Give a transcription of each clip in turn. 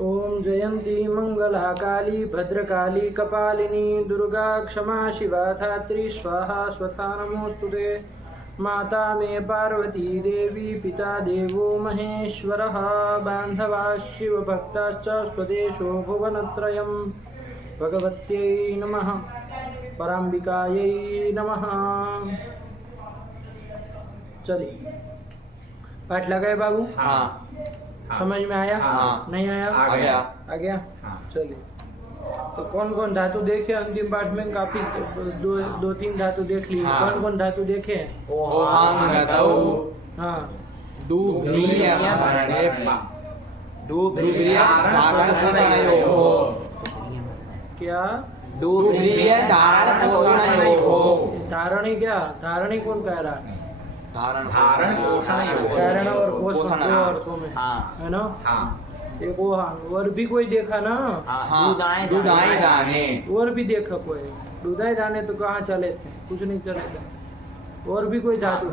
ओम जयंती मंगला काली भद्रकाली कपालिनी दुर्गा क्षमा शिवा धात्री स्वाहा स्वधा नमोस्तुते। माता मे पार्वती देवी पिता देवो महेश्वरः बान्धवा शिवभक्ताश्च स्वदेशो भुवनत्रयम्। भगवत्यै नमः पराम्बिकायै नमः। चलिए पाठ लगाए बाबू। हाँ। समझ में आया? हाँ। नहीं आया? आ गया। आ गया? हाँ। चलिए तो कौन कौन धातु देखे अंतिम पाठ में? काफी दो तीन धातु देख लिए। हाँ। कौन कौन धातु देखे? ओहांगतौ हाँ क्या? धारणी क्या? धारणी कौन कह रहा है? धारण धारण और पोषण दो अर्थों में है ना। एक ओहांग और भी कोई देखा ना? दुधाई दाने और भी देखा कोई? दुधाई दाने तो कहाँ चले थे, कुछ नहीं चले थे। और भी कोई धातु?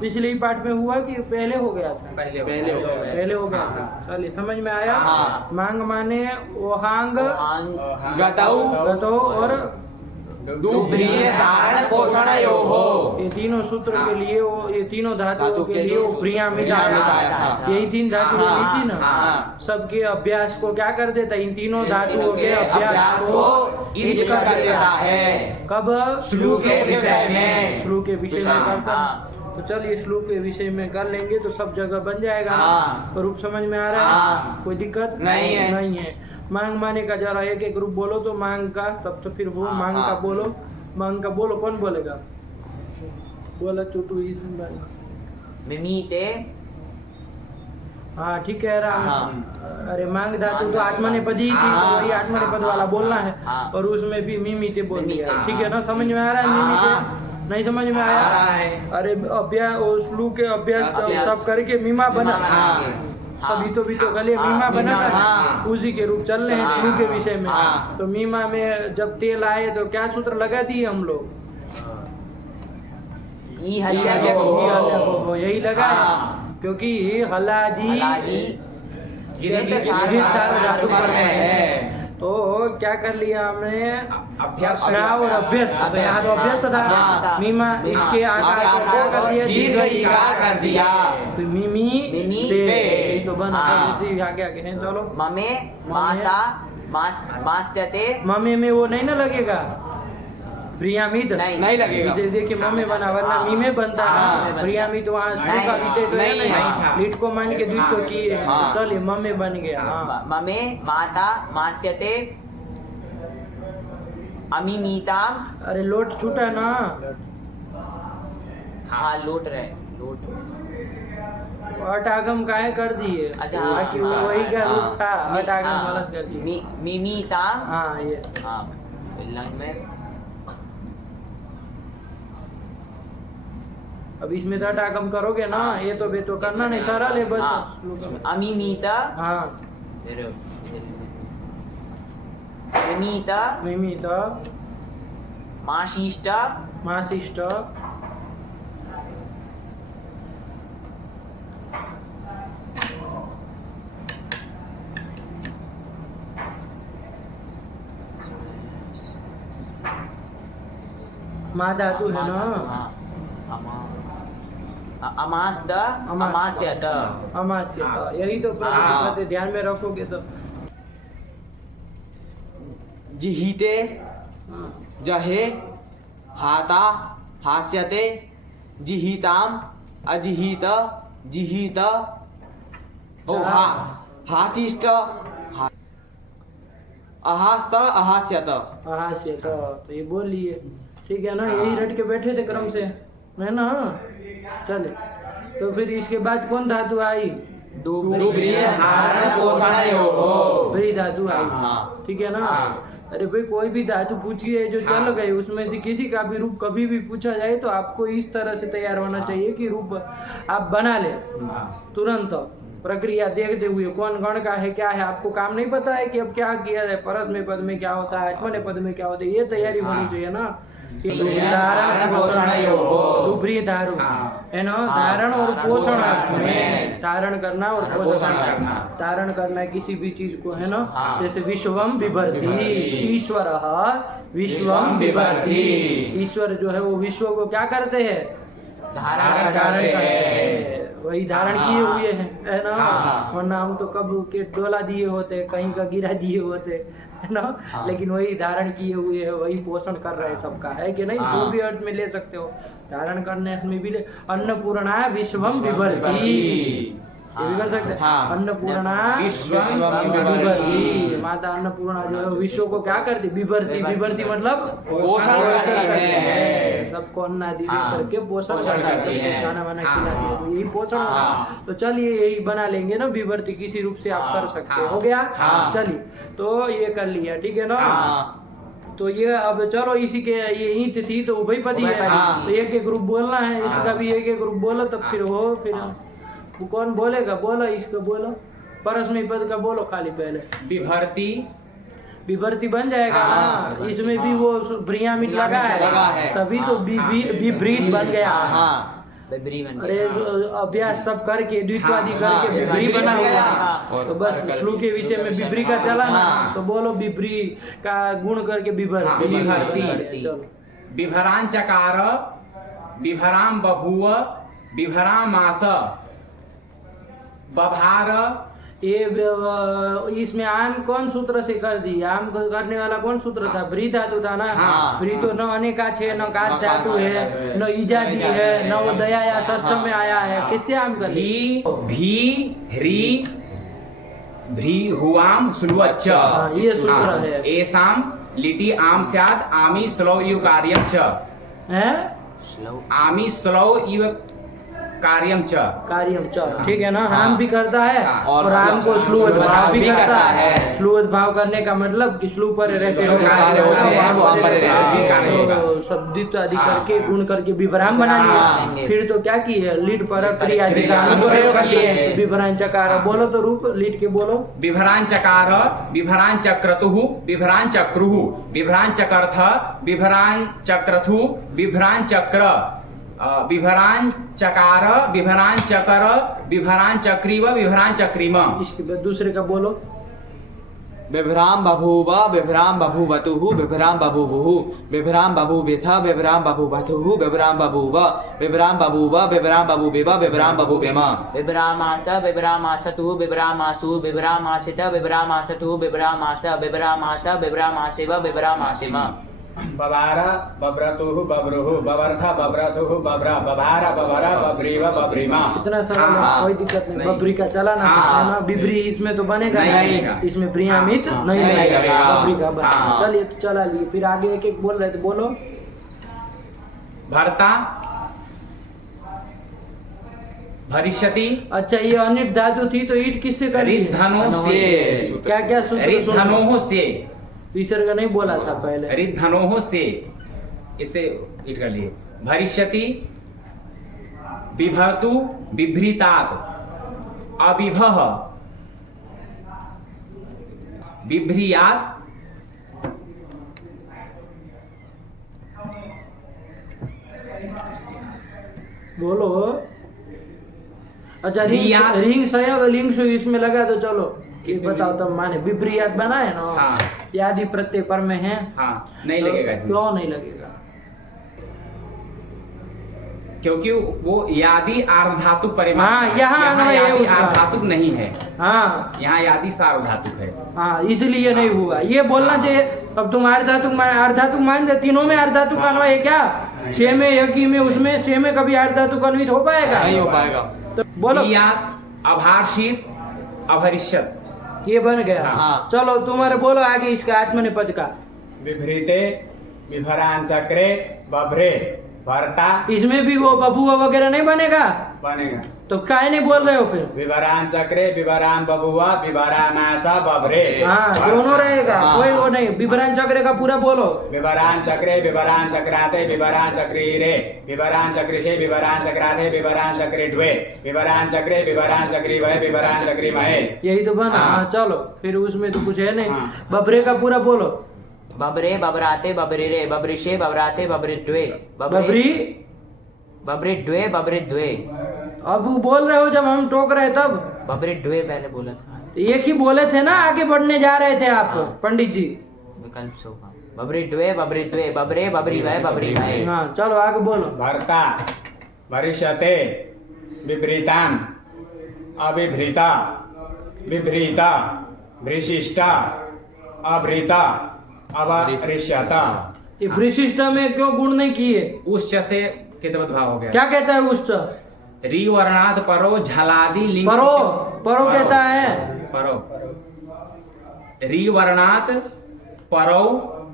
पिछले ही पाठ में हुआ कि पहले हो गया था? पहले हो गया था। चलिए समझ में आया? मांग माने ओहांग गतौ और धारण पोषण ये तीनों सूत्र के लिए ये तीनों धातुओं के लिए प्रिया मिटाया था। यही तीन धातु होती थी ना। सबके अभ्यास को क्या कर देता? इन तीनों धातुओं के अभ्यास को इंच कर देता है। कब? श्लोक के विषय में। श्लोक के विषय में करता। तो चलिए श्लोक के विषय में कर लेंगे तो सब जगह बन जाएगा। तो रूप समझ में आ रहा है? कोई दिक्कत नहीं है। नहीं है। मांग माने का जरा एक एक रूप बोलो तो मांग का, तब तो फिर वो मांग का बोलो। मांग का बोलो। कौन बोलेगा? बोला चोटू ही मिमीते। हाँ ठीक कह रहा है। अरे मांग धातु तो आत्मनेपदी ही थी, तो वही आत्मनेपद वाला बोलना है। और उसमें भी मिमीते बोल दिया। ठीक है ना? समझ में आ रहा है? मिमीते नहीं समझ में आया? अरे अभ्यास श्लोक के अभ्यास सब करके मीमा बना। अभी तो गले मीमा बना था। उसी के रूप चल रहे हैं श्लोक के विषय में। तो मीमा में जब तेल आए तो क्या सूत्र लगा दिए हम लोग? यही लगा क्योंकि हलादी सारे धातु पर है। तो क्या कर लिया हमने? अभ्यास और अभ्यस्त। तो यहाँ तो अभ्यस्त था। मीमा इसके आकार को क्या कर दिया? दीर्घ कर दिया। तो मिमी ते तो बना इसी आगे आगे हैं। चलो ममे माता मास्यते। ममे में वो नहीं ना लगेगा? प्रियामित नहीं लगेगा। इसे देखिए ममे बना, वरना मीमे बनता है। प्रियामित वहाँ श्लोक का विषय तो है नहीं। लीट को मान के द्वित को किए। चलिए ममे बन गया। ममे माता मास्यते अमिमीता। अरे लोट छूटा ना। हाँ लोट रहे लोट। अटागम काहे कर दिए? अच्छा वही का रूप था। अटागम गलत कर दिए। मिमीता। हाँ ये लंग में। अब इसमें तो अटागम करोगे ना। ये तो बे तो करना नहीं, सरल है बस। अमिमीता। हाँ मिमित माशिष्ट माशिष्ट मा धातु है ना। अमास्द अमास्यत अमास्यत यही तो प्रति ध्यान में रखोगे तो। जिहीते जहे हाता हास्यते जिहीताम अजिहीत जिहीत हासिष्ट अहास्त अहास्यत अहास्यत। तो ये बोल लिए ठीक है ना? यही रट के बैठे थे क्रम से है ना। चले तो फिर इसके बाद कौन धातु आई? वही धातु आई। ठीक है ना? अरे भाई कोई भी धातु पूछिए जो चल गए, उसमें से किसी का भी रूप कभी भी पूछा जाए तो आपको इस तरह से तैयार होना चाहिए कि रूप आप बना ले तुरंत। प्रक्रिया देखते हुए कौन गण का है क्या है। आपको काम नहीं पता है कि अब क्या किया जाए, परस में पद में क्या होता है, आत्मने पद में क्या होता है, ये तैयारी होनी चाहिए ना। धारण पोषणयोः डुबरी धारू है ना, धारण और पोषण में धारण करना और पोषण करना, धारण करना है किसी भी चीज को, है ना। जैसे विश्वम बिभर्ति, ईश्वर विश्वम बिभर्ति, ईश्वर जो है वो विश्व को क्या करते हैं, धारण करते हैं, वही धारण किए हुए हैं, है ना। वरना हम तो कब के डोला दिए होते, कहीं का गिरा दिए होते, है ना। लेकिन वही धारण किए हुए है, वही पोषण कर रहे हैं सबका, है कि नहीं। जो भी अर्थ में ले सकते हो, धारण करने में भी ले। अन्नपूर्णा विश्वम बिभर्ति, ये भी कर सकते हैं। अन्नपूर्णा विश्वम बिभर्ति, माता अन्नपूर्णा जो है विश्व को क्या करती, बिभर्ति, बिभर्ति मतलब पोषण करती है, सबको अन्न आदि करके पोषण करती है, खाना वाना खिलाती है, तो यही पोषण होगा। तो चलिए यही बना लेंगे ना, बिभर्ति किसी रूप से आप कर सकते हो गया। चलिए तो ये कर लिया, ठीक है ना। तो ये अब चलो इसी के ये ईंट थी तो उभयपदी है, तो एक एक ग्रुप बोलना है, इसका भी एक एक ग्रुप बोलो तब फिर हो। फिर कौन बोलेगा, बोलो इसको, बोलो परस्मैपद पद का बोलो खाली पहले। बिभर्ति, बिभर्ति बन जाएगा ना, इसमें भी वो ब्रियामिट लगा है, तभी तो विपरीत बन गया। अरे अभ्यास सब करके द्वित्वादि करके विभ्री बना हुआ, तो बस श्लोक के विषय में विभ्री का चला ना, तो बोलो विभ्री का गुण करके विभर्ति। बिभरां चकार, बिभरां बभूव, बिभरामास, बभार। ये इसमें आम कौन सूत्र से कर दी, आम करने वाला कौन सूत्र था, ब्री धातु था ना। ब्री तो न अनेकाच है, न काच धातु है, न इजादी है, न वो दया या षष्ठम में आया है, किससे आम कर दी। भी ह्री भ्री हुआम सुलवच्च, ये सूत्र है। एसाम लिटि आम स्याद आमी स्लो इव कार्यम च, है आमी स्लो इव कार्यम च, कार्यम च, ठीक है ना। आम भी करता है और आम को श्लूवत भाव भी करता है। श्लूवत भाव करने का मतलब कि श्लू पर रहते सब द्वित्व आदि करके गुण करके विभ्राम बना लिया। फिर तो क्या की है, लीट पर क्रिया आदि का अनुप्रयोग कर लिए। विभ्रां चकार बोलो तो रूप लीट के बोलो। विभ्रां चकार, विभ्रां चक्रतुः, विभ्रां चक्रुः, विभ्रां चकर्थ, विभ्रां चक्रथु, विभ्रां चक्र, विभरां चकार, विभरां चकर, विभरां चक्रीव, विभरां चक्रीम। इसके बाद दूसरे का बोलो। बिभ्राम बभूव, बिभ्राम बभूवतुः, बिभ्राम बभूवुः, बिभ्राम बभूविथ, बिभ्राम बभूवतुः, बिभ्राम बभूव, बिभ्राम बभूव, बिभ्राम बभूविव, बिभ्राम बभूविम। बिभ्रामास, बिभ्रामासतु, बिभ्रामासु, बिभ्रामासित, बिभ्रामासतु, बिभ्रामास, बिभ्रामास, बिभ्रामासिव, बिभ्रामासिम। बबार, बब्रतुः, बब्रुः, बबर्थ, बब्रतुः, बब्र, बबार, बबर, बब्रीव, बब्रीमा। इतना सरल है, कोई दिक्कत नहीं। बब्री का चला ना, बिभ्री इसमें तो बनेगा नहीं, इसमें ब्रियामित नहीं लगेगा, बब्री का बनेगा। चलिए तो चला लिए, फिर आगे एक एक बोल रहे थे, बोलो। भर्ता, भरिष्यति। अच्छा, ये अनिट धातु थी तो ईट किससे कर दी, रिद्धनों से। क्या क्या सूत्र, रिद्धनों से, विसर्ग नहीं बोला था पहले। रिद्धनों से, इसे ईट कर लिए। भरिष्यति, बिभर्तु, बिभ्रीतात्, अबिभः, बिभ्रीयात्, बोलो। अच्छा, रिंग संयोग लिंग इसमें लगा तो चलो ये बताओ तब माने। विपरीत बना है ना, यादि प्रत्यय पर में है। नहीं लगेगा। क्यों नहीं लगेगा, क्योंकि वो यादि आर्धातु परिमाण, यहाँ यादि आर्धातुक नहीं है। यहाँ यादि सार्वधातुक है। इसलिए नहीं हुआ, ये बोलना चाहिए। अब तुम आर्धातुक मान दे, तीनों में आर्धातुक अन्वय है क्या, छह में यज्ञ में उसमें छह में कभी आर्धातुक अन्वित हो पाएगा, नहीं हो पाएगा। तो बोलो। अभाषित, अभरिष्यत, ये बन गया। चलो तुम्हारे बोलो आगे इसका आत्मनेपद का। विभ्रीते, विभरां चक्रे, बभ्रे, भर्ता। इसमें भी वो बबुआ वगैरह नहीं बनेगा, बनेगा तो काहे नहीं बोल रहे हो फिर। विभरां चक्रे, विभरां बबुआ, विभरामास, बभ्रे। दोनों रहेगा, कोई वो नहीं। विभरां चक्रे का पूरा बोलो। विभरां चक्रे, विभरां चक्राते, विभरां चक्रीरे, विभरां चक्रिषे, विभरां चक्राते, विभरां चक्रीड्वे, विभरां चक्रे, विभरां चक्रीवय, विभरां चक्रीमहे। यही तो बना। चलो फिर उसमें तो कुछ है नहीं। बभ्रे का पूरा बोलो। बबरे बबराते बबरिरे बबरिशे बबराते बबरिद्वे बबरी बबरिद्वे बबरिद्वे। अब वो बोल रहे हो जब हम टोक रहे तब बबरिद्वे पहले बोला था, एक ही बोले थे ना, आगे बढ़ने जा रहे थे आप पंडित जी। विकल्प से होगा बबरिद्वे बबरिद्वे बबरे बबरी भय बबरी भय। हाँ चलो आगे बोलो। भर्ता भरिष्यते विपरीतान अविभृता विभ्रीता विशिष्टा अभृता अवरिष्यता। ये विशिष्ट में क्यों गुण नहीं किए? उच्च से कितवत भाव हो गया। क्या कहता है उच्च? री वर्णात परो झलादि लिंग परो परो कहता है। परो री वर्णात परो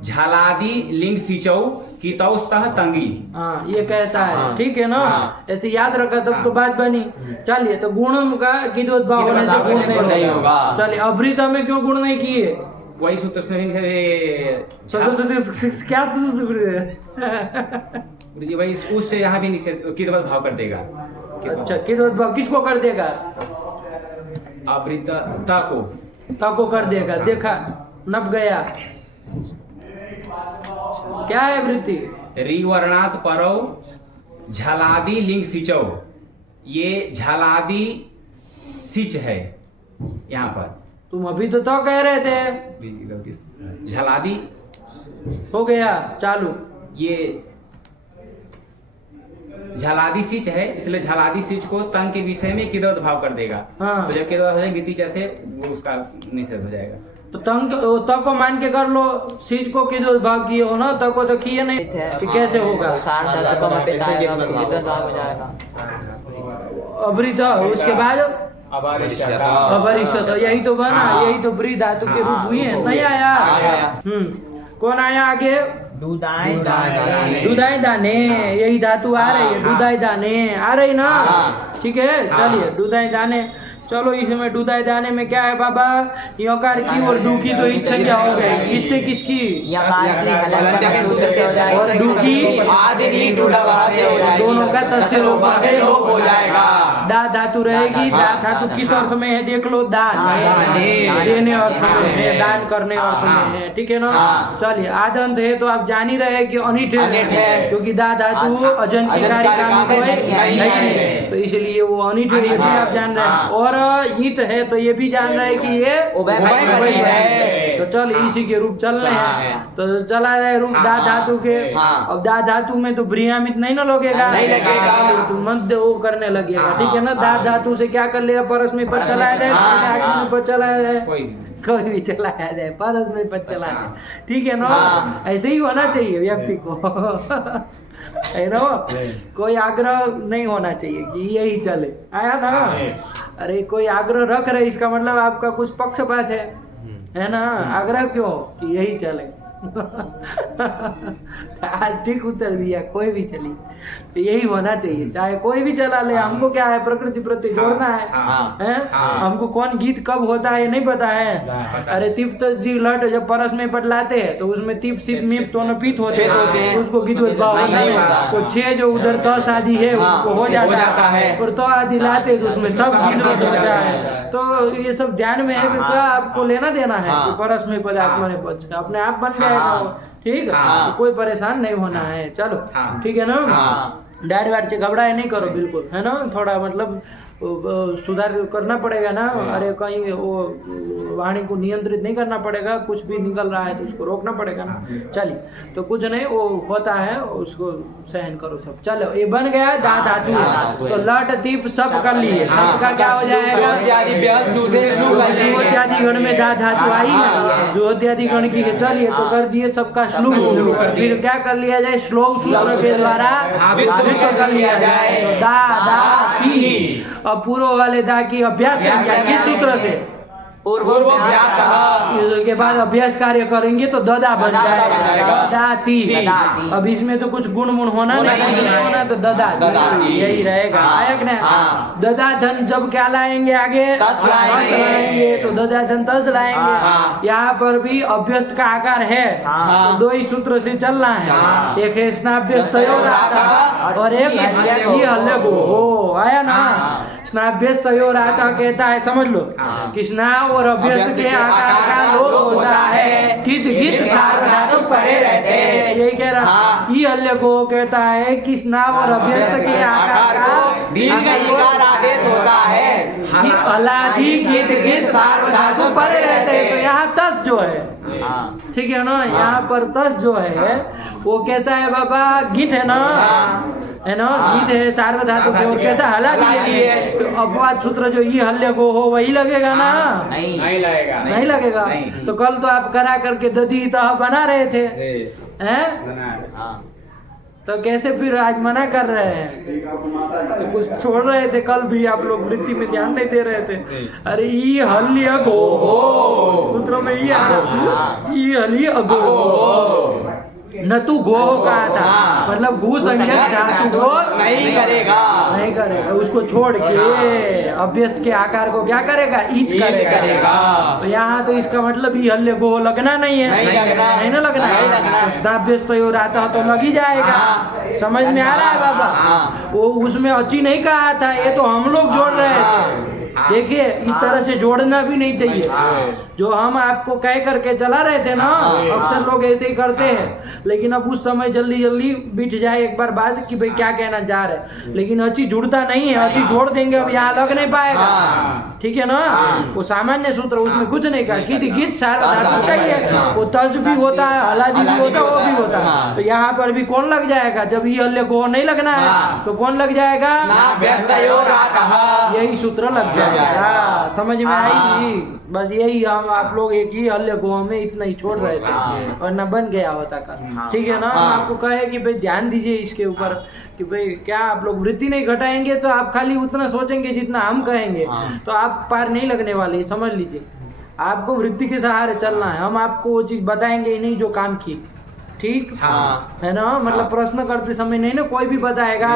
झलादि लिंग सिचौ कितौस्तः तंगी। हाँ ये कहता है, हाँ। ठीक है ना। हाँ। ऐसे याद रखा तब तो बात बनी। चलिए तो गुण का किद्वद्भाव होने से गुण नहीं होगा। चलिए अभृता में क्यों गुण नहीं किए? वही सूत्र से क्या गुरुजी वही उस से यहाँ भी निषेध कितवत भाव कर देगा। अच्छा किद्वद्भाव किसको कर देगा? अवृतता को तको कर देगा। देखा नप गया। क्या है वृत्ति? री वर्णात परो झलादि लिंग सिचौ। ये झलादि सिच है यहाँ पर। तुम अभी तो कह रहे थे। गलती से झलादि हो गया चालू। ये झलादि सिच है, इसलिए झलादि सिच को तंग के विषय में किदवत भाव कर देगा। हाँ। तो जब किदवत हो जाएगा गीति जैसे वो उसका निषेध हो जाएगा। तो तंग तक को मान के कर लो। सीज को किद्वद्भाव किए हो ना, तक को तो किए नहीं कि कैसे होगा? सार धातु में पिता है, किद्वद्भाव हो जाएगा। अभृता उसके बाद अवरिष्यता अवरिष्यता। यही तो बना, यही तो ब्री धातु के रूप हुई है। नहीं आया? कौन आया आगे? दूधाई दाने। दूधाई दाने, यही धातु आ रही है। दूधाई दाने आ रही ना? ठीक है चलिए दूधाई दाने। चलो इसमें दूधाई दाने में क्या है बाबा? यकार की और डू की तो इच्छा क्या हो गई? किससे किसकी? और डू की आदि री डूडा वहाँ से हो जाएगी। दोनों का तस्य लोप से लोप हो जाएगा। दा धातु रहेगी। दा धातु किस अर्थ में है देख लो? दान देने अर्थ में है, दान करने अर्थ में है। ठीक है ना? चलिए आदंत है तो आप जान ही रहे कि अनिट है, क्योंकि दा धातु अजन के कार्यक्रम में नहीं है, तो इसलिए वो अनिट है, ये भी आप जान रहे हैं। और ईत है तो ये भी जान रहे हैं कि ये उभयपदी है। तो चल इसी के रूप चल रहे हैं। तो चला रहे रूप दा धातु के। अब दा धातु में तो ब्रियामित नहीं ना लगेगा, नहीं लगेगा। तो मध्य वो करने लगेगा। ठीक है ना? दा धातु से क्या कर लेगा? परस में पद चलाया जाए, आगे में पद चलाया जाए, कोई भी चलाया जाए, परस में पद चलाया जाए। ठीक है ना? ऐसे ही होना चाहिए व्यक्ति को। है ना? कोई आग्रह नहीं होना चाहिए कि यही चले। आया ना? अरे कोई आग्रह रख रहे, इसका मतलब आपका कुछ पक्षपात है ना? आग्रह क्यों कि यही चले? आज ठीक उत्तर दिया। कोई भी चली तो यही होना चाहिए, चाहे कोई भी चला ले। हमको क्या है, प्रकृति प्रति जोड़ना है। हमको कौन गीत कब होता है ये नहीं पता है। अरे तिप्त जी लट जब परस में पटलाते हैं तो उसमें तिप सिप मिप दोनों पीत होते हैं, उसको गीत तो छह जो उधर तो शादी है उसको हो जाता है, और तो आदि लाते तो उसमें सब गीत होता है। तो ये सब ध्यान में है कि क्या आपको लेना देना है कि परस में पद आत्मा ने पद अपने आप बन जाएगा वो। ठीक है? तो कोई परेशान नहीं होना है। चलो ठीक है ना? डांट वाट से घबराए नहीं करो बिल्कुल, है ना? थोड़ा मतलब सुधार करना पड़ेगा ना। अरे कहीं वो वाणी को नियंत्रित नहीं करना पड़ेगा, कुछ भी निकल रहा है तो उसको रोकना पड़ेगा ना। चलिए तो कुछ नहीं, वो होता है उसको सहन करो सब। चलो ये बन गया दा धातु। तो लट तिप सब कर लिए, सबका क्या हो जाएगा? ज्योत्यादि गण में दा धातु आई है, ज्योत्यादि गण की। चलिए तो कर दिए सबका श्लोक। फिर क्या कर लिया जाए? श्लोक सूत्र के द्वारा कर लिया जाए। दा दा ती। अब पूर्व वाले दा की अभ्यास किस सूत्र से? इसके बाद अभ्यास कार्य करेंगे तो ददा बन जाएगा। दाती। अब इसमें तो कुछ गुण मुण होना नहीं होना, तो ददा यही रहेगा। आयक ने ददा धन जब क्या लाएंगे आगे? तस लाएंगे, तो ददा धन तस लाएंगे। यहाँ पर भी अभ्यस्त का आकार है तो दो ही सूत्र से चलना है। एक है स्नाभ्यस्त और एक ये हल्ले गो हो। आया ना? स्नाभ्यस्त तयोर आता कहता है, समझ लो कि स्नाव और अभ्यस्त के आकार का लोप होता है, कित गित सार्वधातुक परे रहते हैं। यही कह रहा ई हल्य को कहता है कि स्नाव और अभ्यस्त के आकार का दीर्घ इकार आदेश होता है। अलादि गित गित सार्वधातुक परे रहते हैं। तो यहाँ तस जो है, ठीक है ना, यहाँ पर तस जो है वो कैसा है बाबा, गीत है ना, है ना, गीत है सार्वधातुक है, और कैसा हलादी है। तो अपवाद सूत्र जो ये हल्य को हो वही लगेगा ना, नहीं लगेगा, नहीं लगेगा। तो कल तो आप करा करके दधी तह बना रहे थे, हैं? तो कैसे फिर आज मना कर रहे हैं? तो कुछ छोड़ रहे थे कल भी, आप लोग वृत्ति में ध्यान नहीं दे रहे थे। अरे ई हल्य गो सूत्र में ये ई हल्य गो, न तू गो कहा था, मतलब घू संज्ञक धातु को नहीं करेगा, नहीं करेगा, उसको छोड़ के अभ्यस्त के आकार को क्या करेगा, ईत करेगा। तो यहाँ तो इसका मतलब ई हल्य गो लगना नहीं है, नहीं ना लगना है। अभ्यस्त और आता तो लग ही जाएगा। समझ में आ रहा है बाबा? वो उसमें अच्छी नहीं कहा था, ये तो हम लोग जोड़ रहे थे। देखिए इस तरह से जोड़ना भी नहीं चाहिए। जो हम आपको कह करके चला रहे थे ना, अक्सर लोग ऐसे ही करते हैं, लेकिन अब उस समय जल्दी जल्दी बिठ जाए एक बार बात कि भाई क्या कहना चाह रहे, लेकिन अच्छी जुड़ता नहीं है। अच्छी जोड़ देंगे अब यहाँ लग नहीं पाएगा, ठीक है ना। वो सामान्य सूत्र, उसमें कुछ नहीं कहा कि गीत सार्वधातुक चाहिए, वो तज भी होता है, हलादी भी होता है, वो भी होता है। तो यहाँ पर भी कौन लग जाएगा? जब ये हल्य को नहीं लगना है तो कौन लग जाएगा? यही सूत्र लग जाएगा। समझ में आई? बस यही हम आप लोग एक ही हल्य को में इतना ही छोड़ रहे थे और न बन गया होता कल, ठीक है ना। हम आपको कहे कि भाई ध्यान दीजिए इसके ऊपर कि भाई क्या आप लोग वृत्ति नहीं घटाएंगे तो आप खाली उतना सोचेंगे जितना हम कहेंगे, तो आप पार नहीं लगने वाले, समझ लीजिए। आपको वृत्ति के सहारे चलना है, हम आपको वो चीज बताएंगे ही नहीं जो काम की, ठीक है ना। मतलब प्रश्न करते समय नहीं ना कोई भी बताएगा,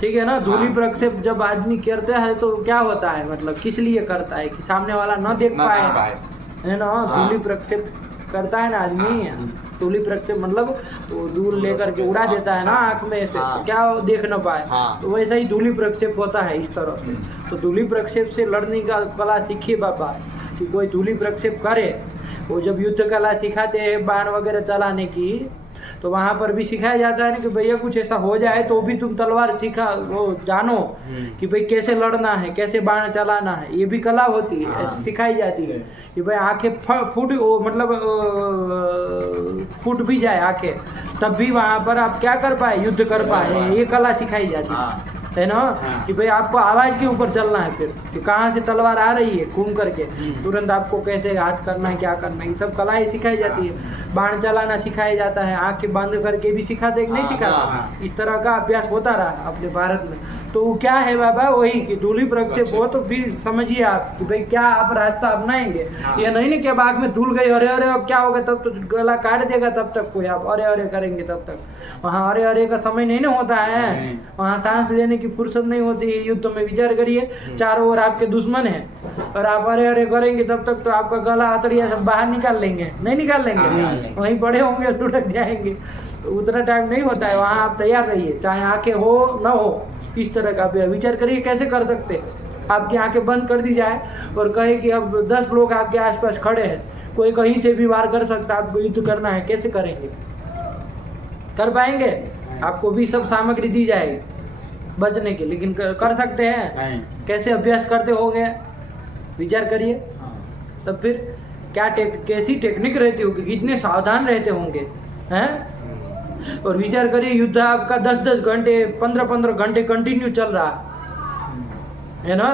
ठीक है ना। धूलि प्रक्षेप जब आदमी करता है तो क्या होता है, मतलब किस लिए करता है कि सामने वाला न देख पाए, है ना। धूलि प्रक्षेप करता है ना आदमी, धूलि प्रक्षेप मतलब वो दूर लेकर के उड़ा देता है ना आंख में से, क्या देख न पाए। तो वैसा ही धूलि प्रक्षेप होता है इस तरह से। तो धूलि प्रक्षेप से लड़ने का कला सीखिए बाबा, कि कोई धूलि प्रक्षेप करे। वो जब युद्ध कला सिखाते हैं बाण वगैरह चलाने की, तो वहाँ पर भी सिखाया जाता है ना कि भैया कुछ ऐसा हो जाए तो भी तुम तलवार सीखा वो जानो कि भाई कैसे लड़ना है, कैसे बाण चलाना है, ये भी कला होती है, ऐसी सिखाई जाती है कि भाई आंखें फूट मतलब फूट भी जाए आंखें, तब भी वहाँ पर आप क्या कर पाए, युद्ध कर पाए, ये कला सिखाई जाती है ना। कि भाई आपको आवाज के ऊपर चलना है, फिर कि कहाँ से तलवार आ रही है घूम करके तुरंत आपको कैसे हाथ करना है, क्या करना है, ये सब कलाएं सिखाई जाती है। बाण चलाना सिखाया जाता है, आंखें बंद करके भी सिखाते हैं कि नहीं सिखाते, इस तरह का अभ्यास होता रहा अपने भारत में। तो वो क्या है बाबा, वही कि धूलि प्रक्षेप हो, तो फिर समझिए आप कि भाई क्या आप रास्ता अपनाएंगे। ये नहीं ना कि अब आँख में धूल गई, अरे अरे अब क्या होगा, तब तो गला काट देगा, तब तक कोई आप अरे अरे करेंगे तब तक। वहाँ अरे अरे का समय नहीं ना होता है, वहाँ सांस लेने की फुर्सत नहीं होती है। युद्ध में विचार करिए, चारों ओर आपके दुश्मन है और आप अरे अरे करेंगे तब तक तो आपका गला हथड़िया सब बाहर निकाल लेंगे, नहीं निकाल लेंगे, वहीं पड़े होंगे, लुढ़क जाएंगे। तो उतना टाइम नहीं होता है, वहाँ आप तैयार रहिए, चाहे आंखें हो न हो। इस तरह का विचार करिए कैसे कर सकते। आपकी आंखें बंद कर दी जाए और कहे कि अब 10 लोग आपके आसपास खड़े हैं, कोई कहीं से भी वार कर सकता है, आपको युद्ध करना है, कैसे करेंगे? कर पाएंगे? आपको भी सब सामग्री दी जाएगी बचने की, लेकिन कर सकते हैं? कैसे अभ्यास करते होंगे, विचार करिए। तब फिर क्या कैसी टेक्निक रहती होगी, कितने सावधान रहते होंगे, हैं? और विचार करिए, युद्ध आपका 10-10 घंटे 15-15 घंटे कंटिन्यू चल रहा है ना,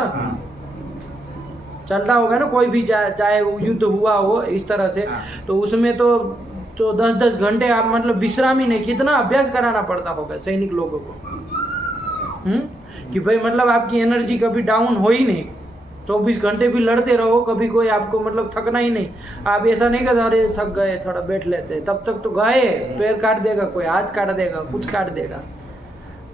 चलता होगा ना कोई भी, चाहे वो युद्ध हुआ हो इस तरह से, तो उसमें तो 10-10 घंटे आप मतलब विश्राम ही नहीं, कितना अभ्यास कराना पड़ता होगा सैनिक लोगों को, कि भाई मतलब आपकी एनर्जी कभी डाउन हो ही नहीं, 24 घंटे भी लड़ते रहो, कभी कोई आपको मतलब थकना ही नहीं। आप ऐसा नहीं कहते अरे थक गए थोड़ा बैठ लेते, तब तक तो गए, पैर काट देगा कोई, हाथ काट देगा, कुछ काट देगा।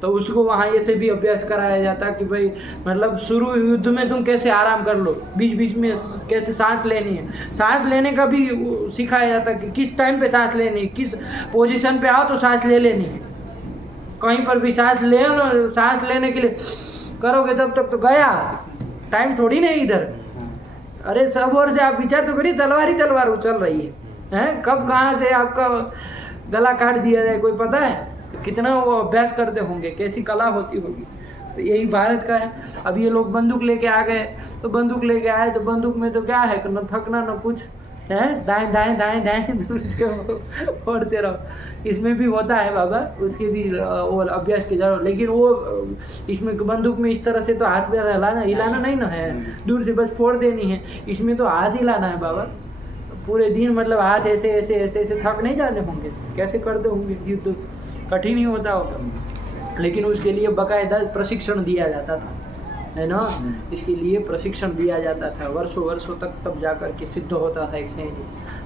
तो उसको वहाँ ऐसे भी अभ्यास कराया जाता कि भाई मतलब शुरू युद्ध में तुम कैसे आराम कर लो, बीच बीच में कैसे सांस लेनी है, सांस लेने का भी सिखाया जाता कि किस टाइम पे सांस लेनी है, किस पोजीशन पे आओ तो सांस ले लेनी है। कहीं पर भी सांस ले लो, सांस लेने के लिए करोगे तब तक तो गया, टाइम थोड़ी नहीं इधर। अरे सब ओर से आप विचार तो करिए, तलवार ही तलवार उछल रही है, हैं? कब कहाँ से आपका गला काट दिया जाए कोई पता है? तो कितना वो अभ्यास करते होंगे, कैसी कला होती होगी। तो यही भारत का है। अब ये लोग बंदूक लेके आ गए, तो बंदूक लेके आए तो बंदूक में तो क्या है, न थकना न कुछ है, दाएं दाएं दाएं दाएं दूर से फोड़ते रहो। इसमें भी होता है बाबा, उसके भी वो अभ्यास की जरूरत। लेकिन वो इसमें बंदूक में इस तरह से तो हाथ पैर हिलाना नहीं ना है, दूर से बस फोड़ देनी है। इसमें तो हाथ हिलाना है बाबा, पूरे दिन मतलब हाथ ऐसे ऐसे ऐसे ऐसे थक नहीं जाते होंगे, कैसे करते होंगे युद्ध, कठिन ही होता होगा। लेकिन उसके लिए बाकायदा प्रशिक्षण दिया जाता था, है ना, इसके लिए प्रशिक्षण दिया जाता था वर्षों वर्षों तक, तब जाकर के सिद्ध होता था एक सैनिक,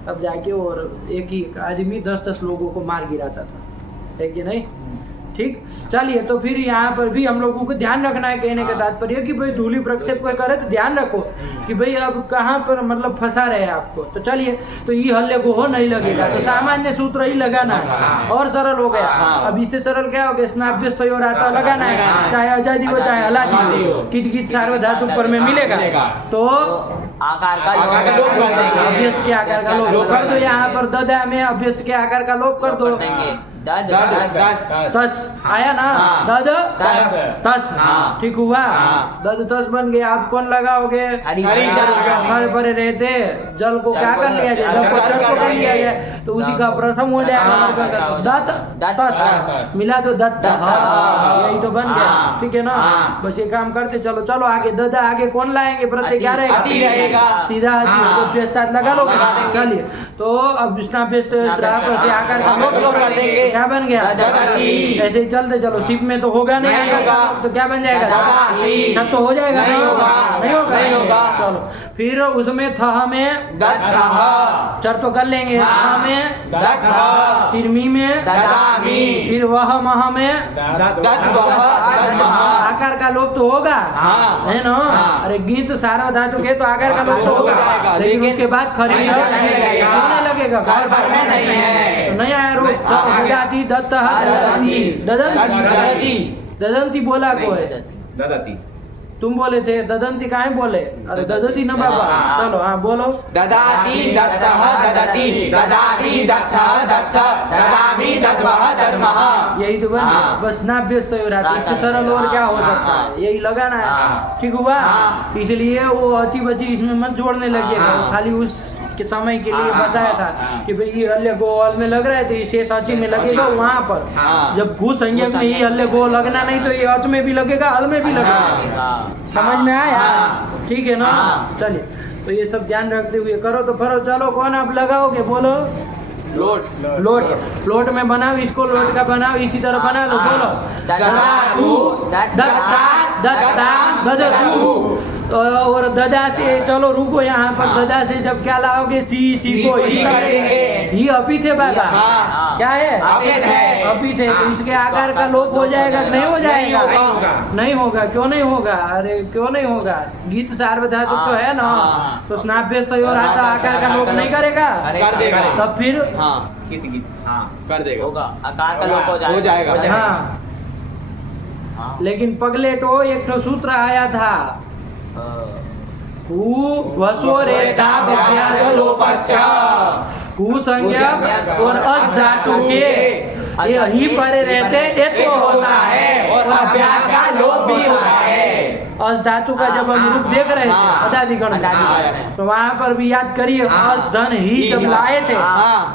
तब जाके और एक ही आदमी 10-10 लोगों को मार गिराता था, है कि नहीं? ठीक, चलिए। तो फिर यहाँ पर भी हम लोगों को ध्यान रखना है, कहने का तात्पर्य कि भाई धूलि प्रक्षेप कोई करे तो ध्यान रखो कि भाई अब कहाँ पर मतलब फंसा रहे हैं आपको। तो चलिए, तो ये हल्ले को हो नहीं लगेगा, तो सामान्य सूत्र ही लगाना है और सरल हो गया। अब इससे सरल क्या हो गया, स्नाभ्यस्त और आता लगाना है, चाहे आजादी हो चाहे हलादी हो, कित कित सार्वधातु पर में मिलेगा, तो आकार का लोप कर देंगे। अभ्यस्त के आकार का लोप कर दो। यहाँ पर ददा में अभ्यस्त के आकार का लोप कर दो, तस आया ना, दद तस, ठीक हुआ, दद तस बन गया। आप कौन लगाओगे, हर भरे रहते जल को क्या कर लिया जाए, जब जल को कर लिया जाए तो उसी का प्रथम हो जाएगा, दत्त तस मिला तो दत्त, यही तो बन गया, ठीक है ना। बस ये काम करते चलो, चलो आगे ददा, आगे कौन लाएंगे, प्रत्यय क्या रहेगा, सीधा अभ्यस्त लगा लो। चलिए, तो अब स्नाभ्यस्त से आकार का लोप कर देंगे, क्या बन गया, ऐसे ही चलते चलो। शिप में तो होगा नहीं, तो क्या बन जाएगा, छत तो हो जाएगा, नहीं होगा। चलो फिर उसमें थ में चर तो कर लेंगे, थ में फिर मी में, फिर वह मह में आकार का लोप तो होगा, है ना। अरे गीत सारा धातु के तो आकार का लोप तो होगा, लेकिन उसके बाद खरीद लगेगा, तो नहीं आया रूप। ददाती दत्त ददंती बोला को है, ददती तुम बोले थे ददंती काहे बोले, अरे ददती ना बाबा। चलो हाँ बोलो, ददाति दत्तः ददति, ददाति दत्तः दत्त, ददामि दद्मः दद्मः, यही तो बन गया। बस नाभ्यस्त हो रहा है, इससे सरल और क्या हो सकता है, यही लगाना है, ठीक हुआ। इसलिए वो अची बची इसमें मत जोड़ने लगिएगा, खाली उस के समय के लिए बताया था कि भाई ये हल्ले गोल में लग रहा है तो इसे सची में लगेगा वहाँ पर। जब घू संज्ञक में ये हल्ले गो लगना नहीं तो ये अच में भी लगेगा, हल में भी लगेगा। समझ में आया? ठीक है ना। चलिए, तो ये सब ध्यान रखते हुए करो तो करो। चलो, कौन आप लगाओगे, बोलो। लोट में बनाओ, इसको लोट का बनाओ, इसी तरह बना लो। बोलो, और ददा से, चलो रुको, यहाँ पर ददा से जब क्या लाओगे, सी को ही अभी थे बाबा, क्या है, अभी थे, तो इसके आकार का लोप हो जाएगा, नहीं हो जाएगा, नहीं होगा। क्यों नहीं होगा, अरे क्यों नहीं होगा, गीत सार्वधातु तो है ना, तो स्नाभ्यस्त और आता आकार का लोप नहीं करेगा, कर देगा, तब फिर कर देगा, होगा, आकार का लोप हो जाएगा। हाँ, लेकिन पगले तो एक तो सूत्र आया था, कुसंज्ञक और अस धातु के यही परे रहते एत्व होता है और अभ्यास का लोप भी होता है। अस धातु का जब हम रूप देख रहे थे अदादिगण में, तो वहाँ पर भी याद करिए, अस धन ही जब लाए थे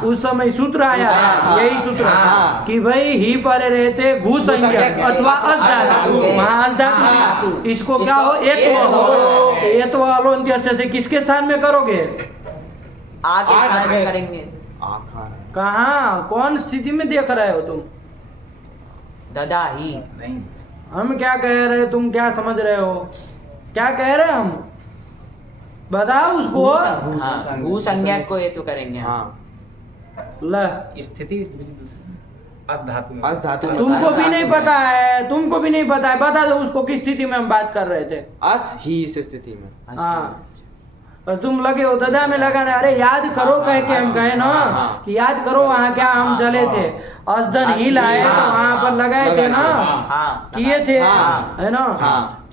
उस समय सूत्र आया था, यही सूत्र कि भाई ही परे रहते घू संज्ञक अथवा अस धातु, वहाँ अस धातु, इसको क्या हो, एत्व हो। एत्व अलोन्त्यस्य से किसके स्थान में करोगे, आगे में करेंगे। कहाँ, कौन स्थिति में देख रहे हो तुम, ददा ही नहीं, हम क्या कह रहे हैं, तुम क्या समझ रहे हो, क्या कह रहे हैं हम, बताओ उसको। भू संज्ञा को ये तो करेंगे। ल स्थिति अस धातु में, तुमको भी नहीं पता है, तुमको भी नहीं पता है, बता दो उसको किस स्थिति में हम बात कर रहे थे। अस ही इस स्थिति में। हाँ, और तुम लगे हो ददा में लगाना। अरे याद करो, कह के हम कहे ना कि याद करो वहाँ क्या हम चले थे, असदन ही लाए तो वहाँ पर लगाए थे ना, किए थे, है ना।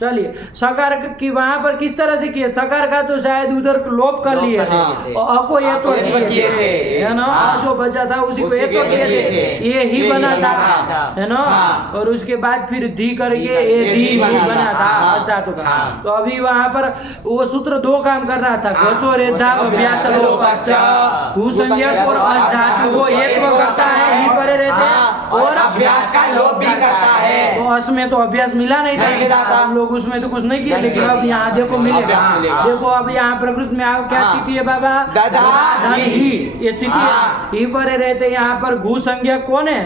चलिए सकार की वहां पर किस तरह से किए, सकार का तो शायद उधर लोप कर लिए थे हाँ। और अ को ये तो ये तो किए थे। है ना, हाँ। जो बचा था उसी को ये उसी तो को किए किए थे, थे। ये ही ये बना ही था, बना था। है ना। हाँ। और उसके बाद फिर धी करके ये धी धी बना बना था। था हाँ। अच धातु का। हाँ। तो अभी वहां पर वो सूत्र दो काम कर रहा था, घसो रेधा अभ्यास लोपश्च। भू संज्ञा और अच धातु को एक वो करता है, ही परे रहते हैं और अभ्यास का लोप भी करता है। तो अस में तो अभ्यास मिला नहीं नहीं मिला था। हम लोग उसमें तो कुछ नहीं किया, लेकिन अब यहाँ देखो अभ्यास मिलेगा। मिलेगा। देखो अब यहाँ प्रकृति में आओ क्या हाँ। स्थिति है बाबा, ददा धन ही। ही, ये स्थिति है। हाँ। ही परे रहते यहाँ पर घू संज्ञा कौन है,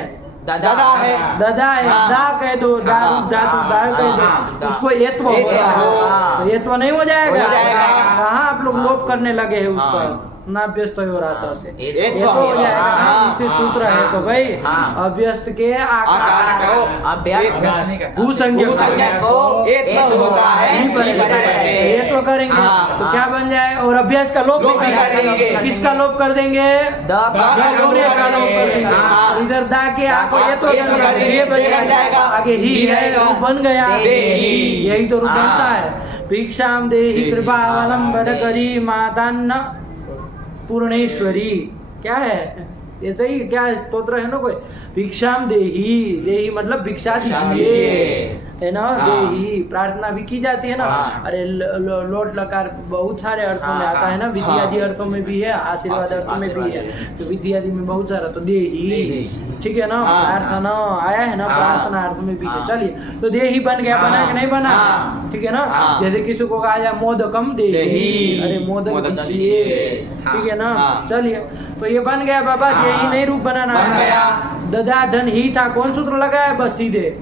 दादा है। ददा है, हाँ। दा कह दो, दारू हाँ। धातु दा कह हाँ। दो, उसको एत्व हो एत्व रहा हो। है, तो एत्व नहीं हो जाएगा। हो जाएगा। कहाँ आप लोग लोप करने लगे हैं उसका, हाँ। ना व्यस्त हो रहा था उसे, एत्व एत्व हो जाएगा। हाँ। इसे सूत्र है तो भाई हाँ। अव्यस्त के आकार आकार को अभ्यास नहीं करता। भू संज्ञा भू संज्ञा को एत्व होता है, ही परे ही परे रहते हैं। ये तो करेंगे हाँ। तो क्या बन जाएगा, और अभ्यास का लोप लोप भी कर देंगे। किसका लोप कर देंगे, द गौरे का लोप कर देंगे। हाँ। इधर दा के आपको ये तो ये तो कर देंगे, ये बन ये बन जाएगा। आगे ही ही है, रहेगा। रूप बन गया, देही। यही तो रूप हाँ। बनता है। भिक्षाम देहि देही। कृपा अवलंबन करी मातान्न पूर्णेश्वरी, क्या है ऐसे ही, क्या स्तोत्र है ना कोई, भिक्षाम देही, देही मतलब भिक्षा दीजिए, है ना। हाँ। देही प्रार्थना भी की जाती है ना। हाँ। अरे लोट लकार बहुत सारे अर्थों में हाँ, आता है ना, विधि हाँ। आदि अर्थों में भी है, आशीर्वाद अर्थों में भी है, तो विधि आदि में बहुत सारा, तो देही, देही। ठीक है ना। हाँ। प्रार्थना आया है ना, हाँ। प्रार्थना अर्थ में भी है। हाँ। चलिए तो देही बन गया, बना हाँ। कि नहीं बना, हाँ। ठीक है ना। हाँ। जैसे किसी को कहा जाए मोदकम देही, देही। अरे मोदक मोदक दीजिए, दीजिए। ठीक है ना। हाँ। चलिए तो ये बन गया बाबा, हाँ। देही नहीं रूप बनाना बन है। गया। ददा धन ही था, कौन सूत्र लगा है, बस सीधे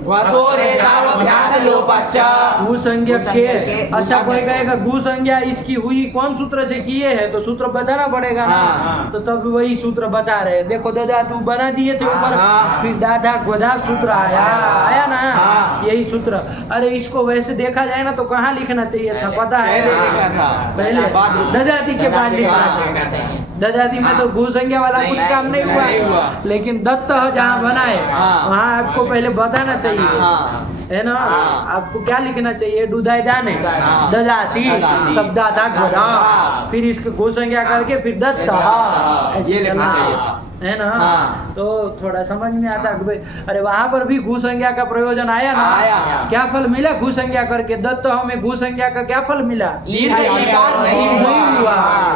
घसो रेधा अभ्यास लोपश्च। भू संज्ञा भू संज्ञा के, के, अच्छा कोई कहेगा भू संज्ञा इसकी हुई कौन सूत्र से किए है, तो सूत्र बताना पड़ेगा ना। हाँ। तो तब वही सूत्र बता रहे हैं। देखो दादा तू बना दिए थे ऊपर, हाँ। फिर दादा गोदा सूत्र आया, आया ना, हाँ। यही सूत्र। अरे इसको वैसे देखा जाए ना तो कहाँ लिखना चाहिए था, पता है, पहले लिखना था। पहले बाद में। ददाती के बाद लिखना हाँ। था। ददाती में तो भू संज्ञा वाला कुछ काम नहीं नहीं हुआ, हुआ। लेकिन दत्त जहाँ बनाए हाँ। वहाँ आपको पहले बताना चाहिए, हाँ। है ना। हाँ। आपको क्या लिखना चाहिए, डुदाई दाने, हाँ। ददाती, ददाती। तब दादा गोदा, हाँ। फिर इसको गो संज्ञा करके फिर दत्त, हाँ। ऐसे ये लिखना चलना चाहिए है ना। हाँ। तो थोड़ा समझ में आता है कि भाई, अरे वहां पर भी घू संज्ञा का प्रयोजन आया ना, आया। क्या फल मिला घू संज्ञा करके, दत्त हमें घू संज्ञा का क्या फल मिला, दीर्घ ईकार नहीं नहीं हुआ,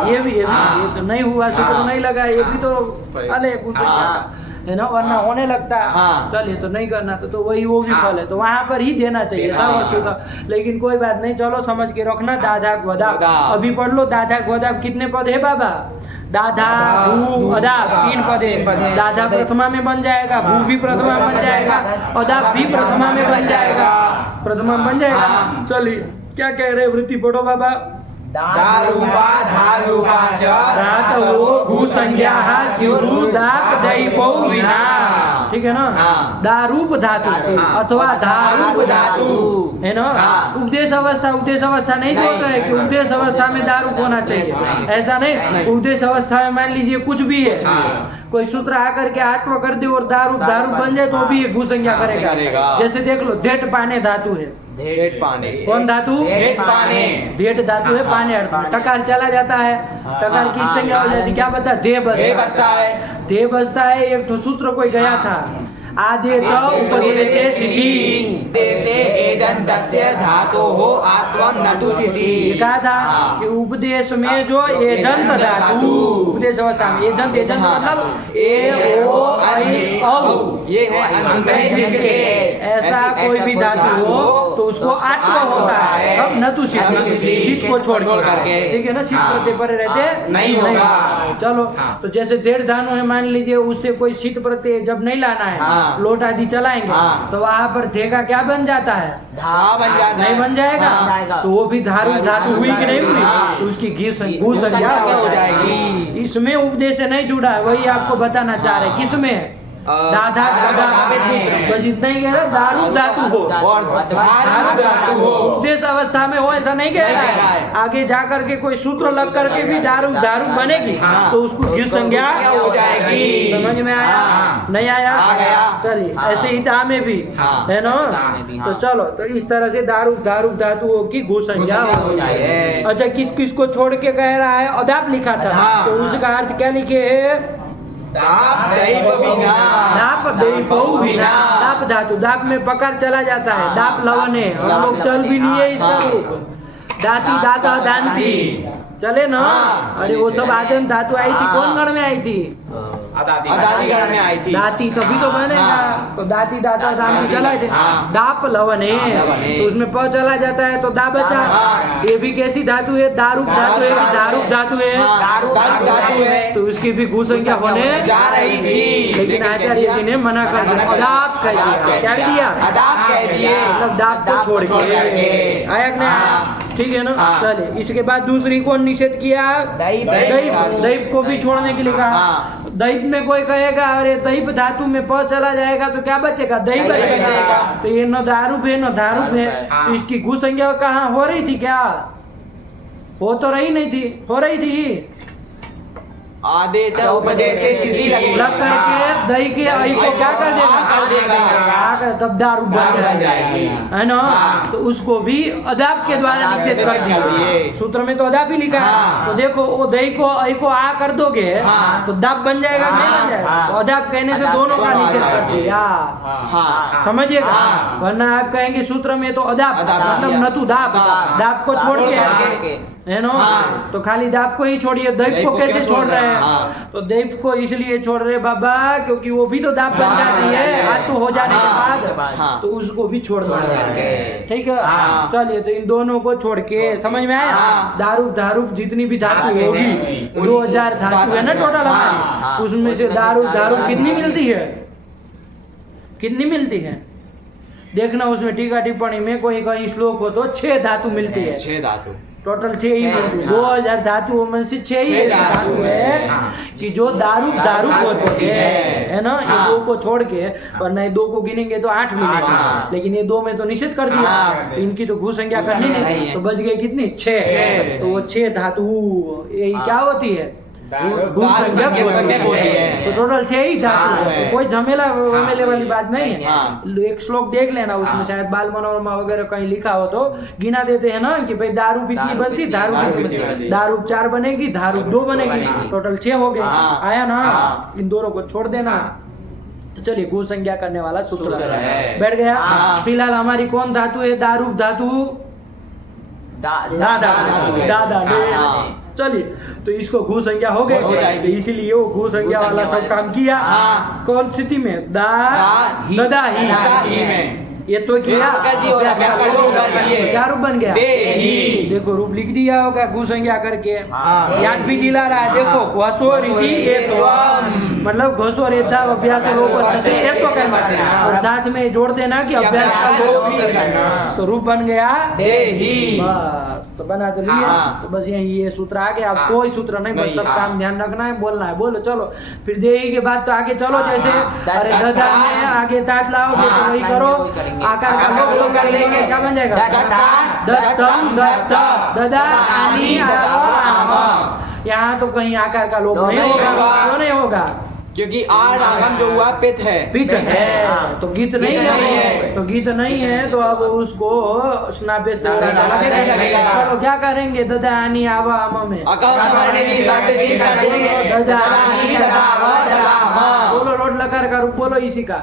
ये भी हाँ। ये तो नहीं हुआ, सूत्र हाँ। नहीं लगा, ये भी तो फल है घू संज्ञा हाँ। का, है ना, वरना होने लगता है। हाँ। चलिए तो नहीं करना तो वही वो भी हाँ। फल है, तो वहां पर ही देना चाहिए था हाँ। वस्तु का। लेकिन कोई बात नहीं, चलो समझ के रखना। दाधा गोदाब, गोदाब। अभी पढ़ लो। दाधा गोदाब कितने पद है बाबा, दाधा भू अदाब, 3 पद तीन पद है। है। दाधा प्रथमा में बन जाएगा, भू भी प्रथमा में बन जाएगा, अदाब भी प्रथमा में बन जाएगा, प्रथमा में बन जाएगा। हाँ। चलिए क्या कह रहे, वृत्ति पढ़ो बाबा। दारूपा धारूपा च धातवो भू संज्ञा स्युरु दाप दैवो विना, ठीक है ना। हाँ। दारूप धातु हाँ। अथवा धारूप धातु, है ना। हाँ। उपदेश अवस्था नहीं नहीं। होता है कि उपदेश अवस्था में दारूप होना चाहिए, ऐसा नहीं। उपदेश अवस्था में मान लीजिए कुछ भी है, हाँ। कोई सूत्र आकर के आत्मा कर दे और दारूप बन जाए तो भी ये भू संज्ञा करेगा। करेगा। जैसे देख लो, धेट पाने धातु है, धेट पाने। कौन धातु, धेट पाने। धेट धातु है, पाने अर्थ में। टकार चला जाता है, टकार की संज्ञा हो जाती है, क्या बता, दे हे बसता है। दे बसता है। एक तो सूत्र कोई गया था, आदे च उपदेशे सिद्धि, देशे एजन्तस्य धातोः आत्मं न तु सिद्धि। ये कहा था हाँ। कि उपदेश में जो एजंत धातु, उपदेश अवस्था में एजंत, हाँ। मतलब ए ओ आई औ, ये है अंत में जिसके। ऐसा कोई भी धातु हो तो उसको आत्मा होता है, अब न तु सिद्धि, सिद्ध को छोड़ करके, ठीक है ना। सिद्ध हाँ। प्रत्यय पर रहते नहीं होगा। चलो हाँ। तो जैसे डेढ़ धानु है, मान लीजिए उससे कोई सिद्ध प्रत्यय जब नहीं लाना है, हाँ। लोट आदि चलाएंगे, हाँ। तो वहां पर धे का क्या बन जाता है, धा बन जाता है। नहीं बन जाएगा। हाँ। तो वो भी धातु हुई कि नहीं हुई, हाँ। तो उसकी घू संज्ञा हो जाएगी। इसमें उपदेश से नहीं जुड़ा है, वही आपको बताना चाह रहे हैं। किसमें, दाधा दादा बस इतना ही कह रहा दारू धातु हो और धातु धातु हो। उपदेश अवस्था में हो ऐसा नहीं कह रहा है। आगे जा करके कोई सूत्र लग करके भी दारू दारू बनेगी तो उसको घी संज्ञा हो जाएगी। समझ में आया? हाँ। नहीं आया? आ गया। चलिए ऐसे ही दा में भी हाँ। है ना। भी, तो हाँ। चलो तो इस तरह से दारू दारू धातुओं की घू संज्ञा हो जाए। अच्छा किस किस को छोड़ के कह रहा है? अदाप लिखा था हाँ। तो उसका अर्थ क्या लिखे है? दाप दैव बिना दाप दैव बिना। दाप धातु दाप में पकड़ चला जाता है। दाप लवन है हम लोग चल भी लिए इसका रूप दाती दाता दांती चले ना। अरे वो सब आदम धातु आई थी कौन गण में आई थी? अदादिगण में आई थी। दाती तभी तो बनेगा। तो दाती दाता दांती चलाए थे। हाँ। दाप लवन लवन है है। तो उसमें प चला जाता है तो दा बचा। हाँ। ये भी कैसी धातु है? दारूप धातु है कि दारूप धातु है? दारू धातु है। तो उसकी भी घू संख्या होने जा रही थी लेकिन आचार्य जी ने मना कर दिया। अदाप कह दिया। क्या कह दिया? अदाप कह दिए। मतलब दाप को छोड़ के आया कि नहीं? हाँ। ठीक है ना। हाँ। चले इसके बाद दूसरी को निषेध किया दैव। दैव को भी छोड़ने के लिए कहा। हाँ। दैव में कोई कहेगा अरे दैव धातु में प चला जाएगा तो क्या बचेगा? दैव दैव बचेगा। बचेगा। तो ये न दारूप है न धारूप है। हाँ। तो इसकी घू संज्ञा कहाँ हो रही थी? क्या हो तो रही नहीं थी? हो रही थी आदे च उपदेशे सिद्धि लगेगी। लग करके दही के आई को क्या कर देगा? कर देगा। क्या कर तब दारू बन दारू बन जाएगी जाएगी। है ना। हाँ। तो उसको भी अदाप के द्वारा निषेध कर कर दिए। दिए। सूत्र में तो अदाप ही लिखा है। हाँ। तो देखो वो दही को आई को आ कर दोगे हाँ। तो दाप बन जाएगा कि नहीं बन जाएगा? हाँ। तो अदाप कहने से अदाप दोनों का दोनों आ निषेध कर जाएगी। दिया। हाँ। समझिएगा। हाँ। वरना आप कहेंगे सूत्र में तो अदाप अदाप मतलब दिया। नतु दाप दाप। दाप को छोड़ के है ना। हाँ। तो खाली दाप को ही छोड़िए दैव दैव को को कैसे क्यों छोड़ छोड़ रहे रहे हैं? हैं? हाँ। तो दैव को इसलिए छोड़ रहे बाबा क्योंकि वो भी तो दाप बन हाँ, जाती है हाँ, हाथ तो हो जाने हाँ, के बाद हाँ। तो उसको भी छोड़ना छोड़ है। देंगे। ठीक है। हाँ। चलिए तो इन दोनों को छोड़ के समझ में आया? हाँ। दारू दारू जितनी भी धातु हाँ, होगी हाँ, 2000 धातु है ना टोटल हाँ, हमारी। हाँ। उसमें से दारू दारू कितनी मिलती है? कितनी मिलती है? देखना उसमें टीका टिप्पणी में कोई कहीं श्लोक हो तो 6 धातु मिलती है। 6 धातु। टोटल 6 ही मिलती है। हाँ। 2000 धातुओं में से 6 ही 6 ऐसी धातु है हाँ। कि जो दारू दारू होती है ना। ये हाँ। 2 को छोड़ के वरना ये 2 को गिनेंगे तो 8 मिलेंगे। हाँ। लेकिन ये 2 में तो निषेध कर दिया। हाँ। तो इनकी तो घू संख्या करनी नहीं नहीं है। तो बच गई कितनी? 6। छह। तो वो 6 धातु यही क्या होती है? दारू- घू संख्या संख्या होती है। है। तो टोटल 6 ही धातु हाँ, है। है। तो कोई झमेला वमेले वाली बात नहीं है। हाँ। एक श्लोक देख लेना उसमें हाँ। शायद बाल मनोरमा वगैरह कहीं लिखा हो तो गिना देते हैं ना कि भाई दारू कितनी दारू बनती? कितनी- दारू दारू कितनी कितनी बनती? बनती? दारू 4 बनेगी दारू 2 बनेगी बनेगी। टोटल 6 हो गए। हाँ। आया ना। हाँ। इन दोनों को छोड़ देना। तो चलिए घू संज्ञा करने वाला सूत्र सूत्र है। बैठ गया। हाँ। फिलहाल हमारी कौन धातु है? दारू धातु दादा धातु है। दादा हाँ। चलिए तो इसको घू संज्ञा हो गए हो जाएगी। तो इसीलिए वो घू संज्ञा घू वाला संज्ञा सब वाले। काम किया। हाँ। कौन स्थिति में? दा ही। ददा ही ददा ही में। ये तो किया कर दिया होगा, व्याकरण रूप कर दिए। क्या रूप बन गया? दे ही। देखो रूप लिख दिया होगा घू संज्ञा करके। हाँ। याद भी दिला रहा है। देखो घोसो रीति मतलब घोसो रेता अभ्यास लोग ये तो कहना है। और साथ में जोड़ देना कि अभ्यास का लोग भी करना। तो रूप बन गया दे ही। बस तो बना तो लिए। हाँ। तो बस यही ये सूत्र आ गया। अब हाँ। कोई सूत्र नहीं बस नहीं, सब हाँ। काम ध्यान रखना है बोलना है। बोलो चलो फिर देही के बाद तो आगे चलो जैसे हाँ। अरे ददा में आगे दांत लाओगे तो वही करो। आकार का लोग तो कर लेंगे। क्या बन जाएगा? दत्तम दत्त ददा आनी आम। यहाँ तो कहीं आकार का लोग नहीं होगा। क्यों नहीं होगा? क्योंकि आड़ आगम जो हुआ पित है। पित है तो गीत नहीं गीत नहीं है। है। तो गीत नहीं है तो अब उसको स्नापेश से लगेगा। चलो क्या करेंगे? ददा आनी आवा आम में अकल समझने की बात से नहीं कर देंगे। ददा आनी ददा व ददा म। बोलो रोड लकार का रूप बोलो इसी का।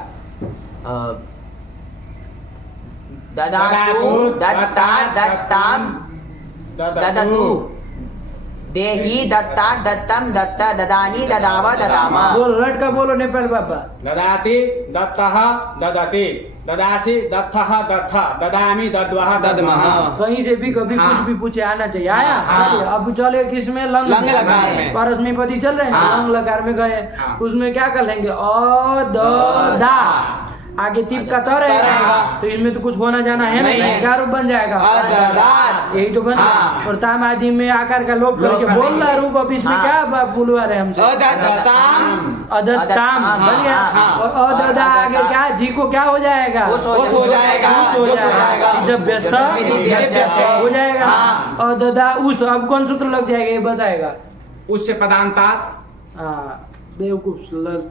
ददातु दत्ता दत्ताम ददतु देहि दत्ता दत्तम दत्ता ददानी ददाव ददाम। बोलो रट का बोलो नेपाल बाबा। ददाति दत्तः ददति ददासि दत्तः दत्थ ददामि दद्वः दद्मः। कहीं से भी कभी हाँ। कुछ भी पूछे आना चाहिए। आया हाँ। चलिए, अब चले किसमें? लंग लंग लकार में। परस्मैपदी चल रहे हैं ना। हाँ। लंग लकार में गए हाँ। उसमें क्या कर लेंगे? अ द दा आगे तिप का तर रहेगा। है तो इसमें तो कुछ होना जाना है नहीं नहीं। है। क्या रूप बन जाएगा? अददात। यही तो बन हाँ। और ताम आदि में आकार का लोप करके लोप बोल करेंगे। रहा रूप। अब इसमें हाँ। क्या बुलवा रहे हमसे? अदत्ताम अदताम बन गया। और अददा आगे क्या, जी को क्या हो जाएगा, उस हो जाएगा, उस हो उस हो जाएगा। जाएगा। जब व्यस्त हो जाएगा। हाँ। अददा उस, अब कौन सूत्र लग जाएगा ये बताएगा। उससे पदांता हाँ बेवकूफ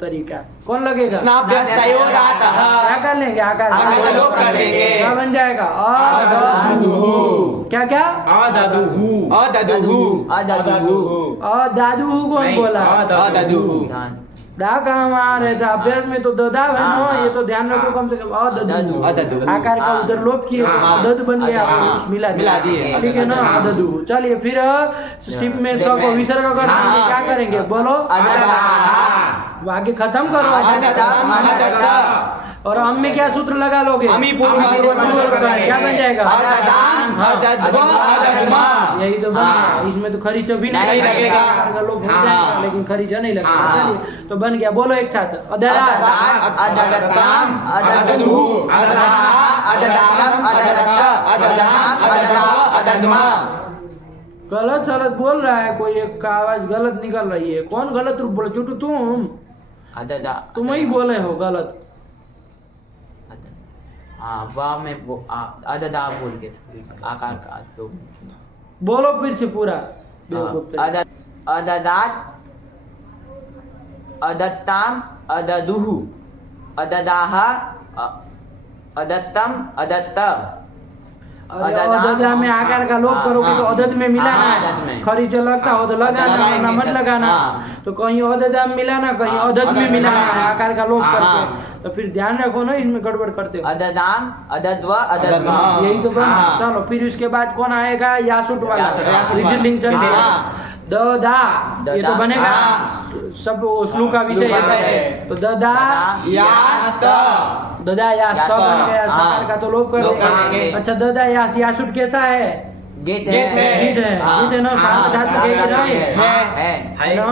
तरीका, कौन लगेगा, स्नाभ्यस्तयोरातः। क्या कर लेंगे, आकार आकार का लोप कर देंगे। क्या बन जाएगा, क्या क्या, अददुहु अददुहु। दादू कौन नहीं, बोला, अददुहु। दा कहाँ वहाँ रहता, अभ्यास में तो ददा है ना, ये तो ध्यान रखो कम से कम। अददू अददू। आकार का उधर लोप किए, अदद बन गया, हाँ। मिला मिला दिए। ठीक है ना, अददू। चलिए फिर सिप में स को विसर्ग कर देंगे, क्या करेंगे बोलो, आगे खत्म करो। और हम में क्या सूत्र लगा लोगे, अमी पूर्व क्या बन जाएगा, अददाम, अदद्व, अदद्मा। यही तो बन गया। इसमें तो खरीचा भी नहीं लगेगा। लोग हो हाँ। जाएगा, लेकिन खरीचा नहीं लगेगा। हाँ। चलिए तो बन गया, बोलो एक साथ, अददताम, अददुहु, अददहा, अददाम, अददत्त, अददाम, अददव, अदद्मा। गलत सलत बोल रहा है कोई, एक का आवाज गलत निकल रही है। कौन गलत रूप बोले, चुटू तुम ही बोले हो गलत। हाँ वाह में अददा बोल के था, आकार का तो बोलो फिर से पूरा बेवकूफ। अददात, अदत्ताम, अददुहु, अददाह, अदत्तम, अदत्त। अददा में आकार का लोप करोगे तो अदद में मिलाना है, खरीच लगता हो तो लगाना, वरना मत लगाना। तो कहीं अददा में मिलाना, कहीं अदद में मिलाना है, आकार का लोप करके। तो फिर ध्यान रखो ना, इसमें गड़बड़ करते हो। अददाम, अदद्व, अदद्मा। यही तो बन। चलो फिर उसके बाद कौन आएगा, यासुट वाला, लिंग चलेगा। ददा, ये तो बनेगा सब श्लोक का विषय है। तो ददा यास्त। ददा यास बन गया, सकार का तो लोप कर लोप कर देंगे। देंगे। अच्छा ददा यास, यासुट कैसा है, गेट गेट है। गीत है, गीत है ना, सार्वधातुक है कि नहीं है ना,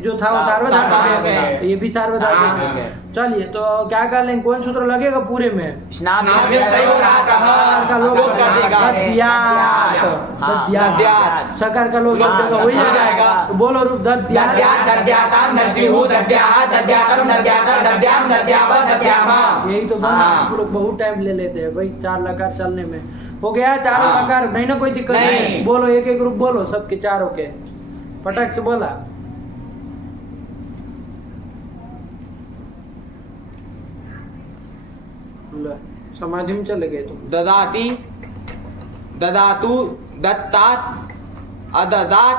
जो था वो सार्वधातुक है, है। ये भी सार्वधातुक है। चलिए तो क्या कर लेंगे, कौन सूत्र लगेगा पूरे में, स्नाभ्यस्तयोरातः। का लोप लोप कर देगा। दद्यात, सकार का लोप कर देगा, वही हो जाएगा। जाएगा। तो बोलो रूप दद्यात, दद्याताम, दद्युः, दद्याः, दद्यातम, दद्यात, दद्याम, दद्याव, दद्यामा। यही तो बना। आप लोग बहुत टाइम ले लेते हैं भाई, 4 लकार चलने में। हो गया चारों लकार, नहीं ना कोई दिक्कत नहीं। बोलो एक एक ग्रुप बोलो, सबके चारों के फटक से बोला। समाधि में चले गए तुम। ददाति, ददातु, दत्तात, अददात,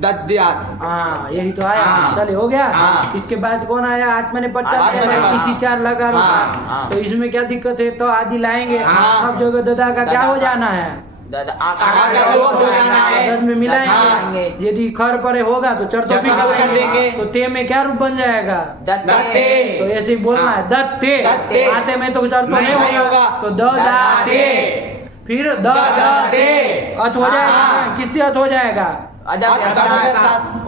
दद्यात। हाँ यही तो आया। हाँ। चलिए हो गया। हाँ। इसके बाद कौन आया, आत्मने 50 आत्मनेपद। इसी 4 लकार हाँ, होगा। हाँ। तो इसमें क्या दिक्कत है, तो आदि लाएंगे। हाँ। सब जगह ददा का क्या हो जाना है, आकार का लोप हो जाना है। अदद में मिलाएंगे। हाँ। यदि खर परे होगा तो चरतो भी चरतो कर देंगे। तो ते में क्या रूप बन जाएगा, दत्ते। तो ऐसे ही बोलना है, दत्ते। दत्ते। आते में तो चरतो नहीं नहीं होगा, होगा। तो द दाते, फिर द दाते अथ हो जाएगा। हाँ। किससे अथ हो जाएगा,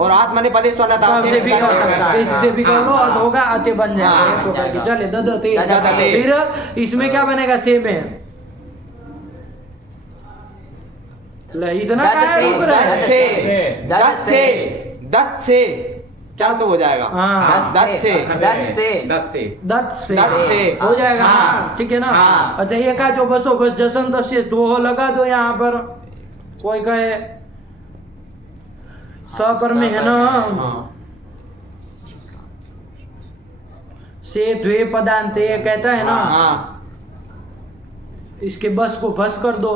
और आत्मनेपदे स्वनता से भी कर सकता है, इससे भी कर लो और होगा अते बन जाएगा। हाँ। एक को करके चले ददते। ददते। फिर इसमें क्या बनेगा, से में ले, इतना क्या रुक रहा है। दत्त से चार तो हो जाएगा। हाँ। दत्त से दत्त से हो जाएगा। हाँ। ठीक है ना। हाँ। अच्छा ये का जो बसो बस जसंत से दो लगा दो यहाँ पर। कोई कहे स पर में है ना, से द्वे पदांते कहता है ना, इसके बस को बस कर दो।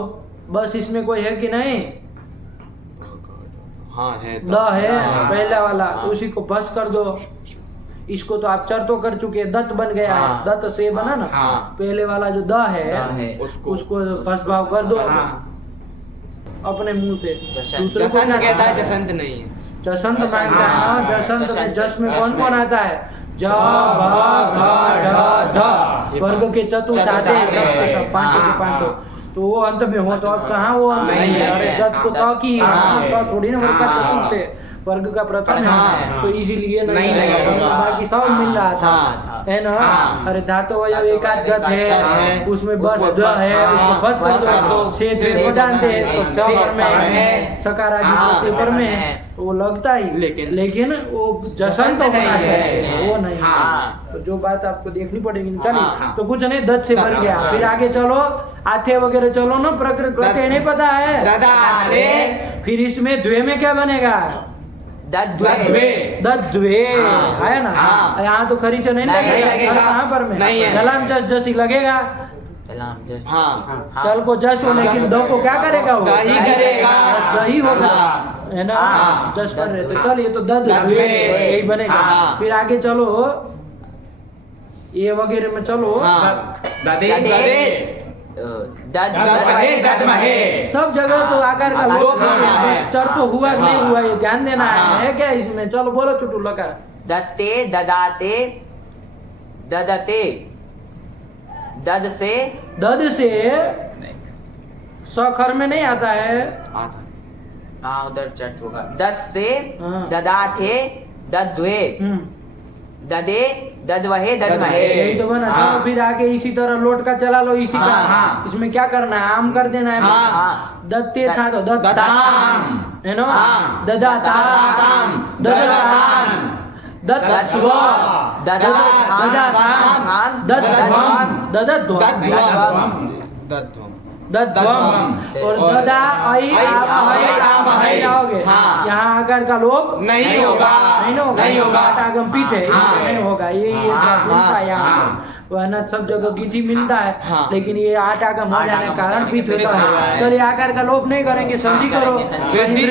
बस इसमें कोई है कि नहीं, हाँ है द है पहला वाला, हाँ। तो उसी को बस कर दो। इसको तो आप चर तो कर चुके हैं, दत्त बन गया है। हाँ। दत्त से बना ना। हाँ। पहले वाला जो द है उसको बस भाव कर दो अपने मुंह से। दूसरे को जसंत क्या कहता है, कहना जसंत नहीं है। जसंत मानता है ना। जसंत में जस में कौन कौन आता है, ज भ घ ढ ध, वर्ग के चतुर्थ आते हैं, पांचों के पांचों। तो वो अंत में हो, तो अब कहाँ वो अंत में है। अरे दत्त को त की तो थोड़ी ना, वर्ग का चतुर्थ है, वर्ग का प्रथम है, तो इसीलिए नहीं लगेगा, बाकी सब मिल रहा था। है ना। हाँ। अरे धातु अवयव एकाध गत है। है, उसमें बस द है, हाँ। उसको बस बस कर कर दो। दो, से द्वे को डालते हैं तो स पर में है, सकार आदि हाँ। चौथे पर में है, वो लगता ही, लेकिन वो जसन तो होना नहीं है। चाहिए, वो नहीं। हाँ। तो जो बात आपको देखनी पड़ेगी। हाँ। चलिए, तो कुछ नहीं, दत से भर गया। हाँ। फिर आगे चलो, आथे वगैरह चलो ना, प्रकृति प्रत्यय नहीं पता है। ददाते। फिर इसमें द्वे में क्या बनेगा? दद्वे। दद्वे हाँ। है ना। हाँ। यहाँ तो खरीच नहीं नहीं लगेगा, लगेगा। कहाँ पर में नहीं है। जलाम जसी लगेगा। हाँ। चल को जस हो, लेकिन दो को क्या करेगा वो? दही करेगा। दही होगा, हाँ। है ना। हाँ। जस पर रहे तो चल, ये तो दद्वे दद्वे। यही बनेगा। हाँ। फिर आगे चलो, ये वगैरह में चलो। हाँ। ददे ददे। ददमहे ददमहे सब जगह तो आकार का हाँ, लोप लोप होना है। चर तो हुआ कि नहीं हाँ। हुआ, ये ध्यान देना हाँ। है क्या इसमें? चलो बोलो चुटू लगा। दत्ते ददाते ददते दद से दद से सखर में नहीं आता है। हाँ उधर चर्च होगा। दत से हाँ। ददाथे दद्वे ददे ददवहे ददमहे। यही तो बना। हाँ। चलो फिर आगे इसी तरह लोट का चला लो, इसी का। हाँ। इसमें क्या करना है? आम कर देना है। हाँ। दत्ते था तो दत्ताम, दत्ताम। है ना। हाँ। ददाताम, ददताम, दत्स्व, ददाताम, दद्ध्वम, ददध्वम, दद्ध्वम और ददा आई आप है जाओगे। हाँ। यहाँ आकार का लोप नहीं होगा। नहीं होगा। आगम पीछे हाँ। नहीं होगा। ये हाँ। मिलता है यहाँ हाँ। वरना सब जगह गीति मिलता है। हाँ। लेकिन ये आठ आगम हो जाने के कारण पीठ होता होता है। है। चलिए आकार का लोप नहीं करेंगे, संधि करो। वृद्धि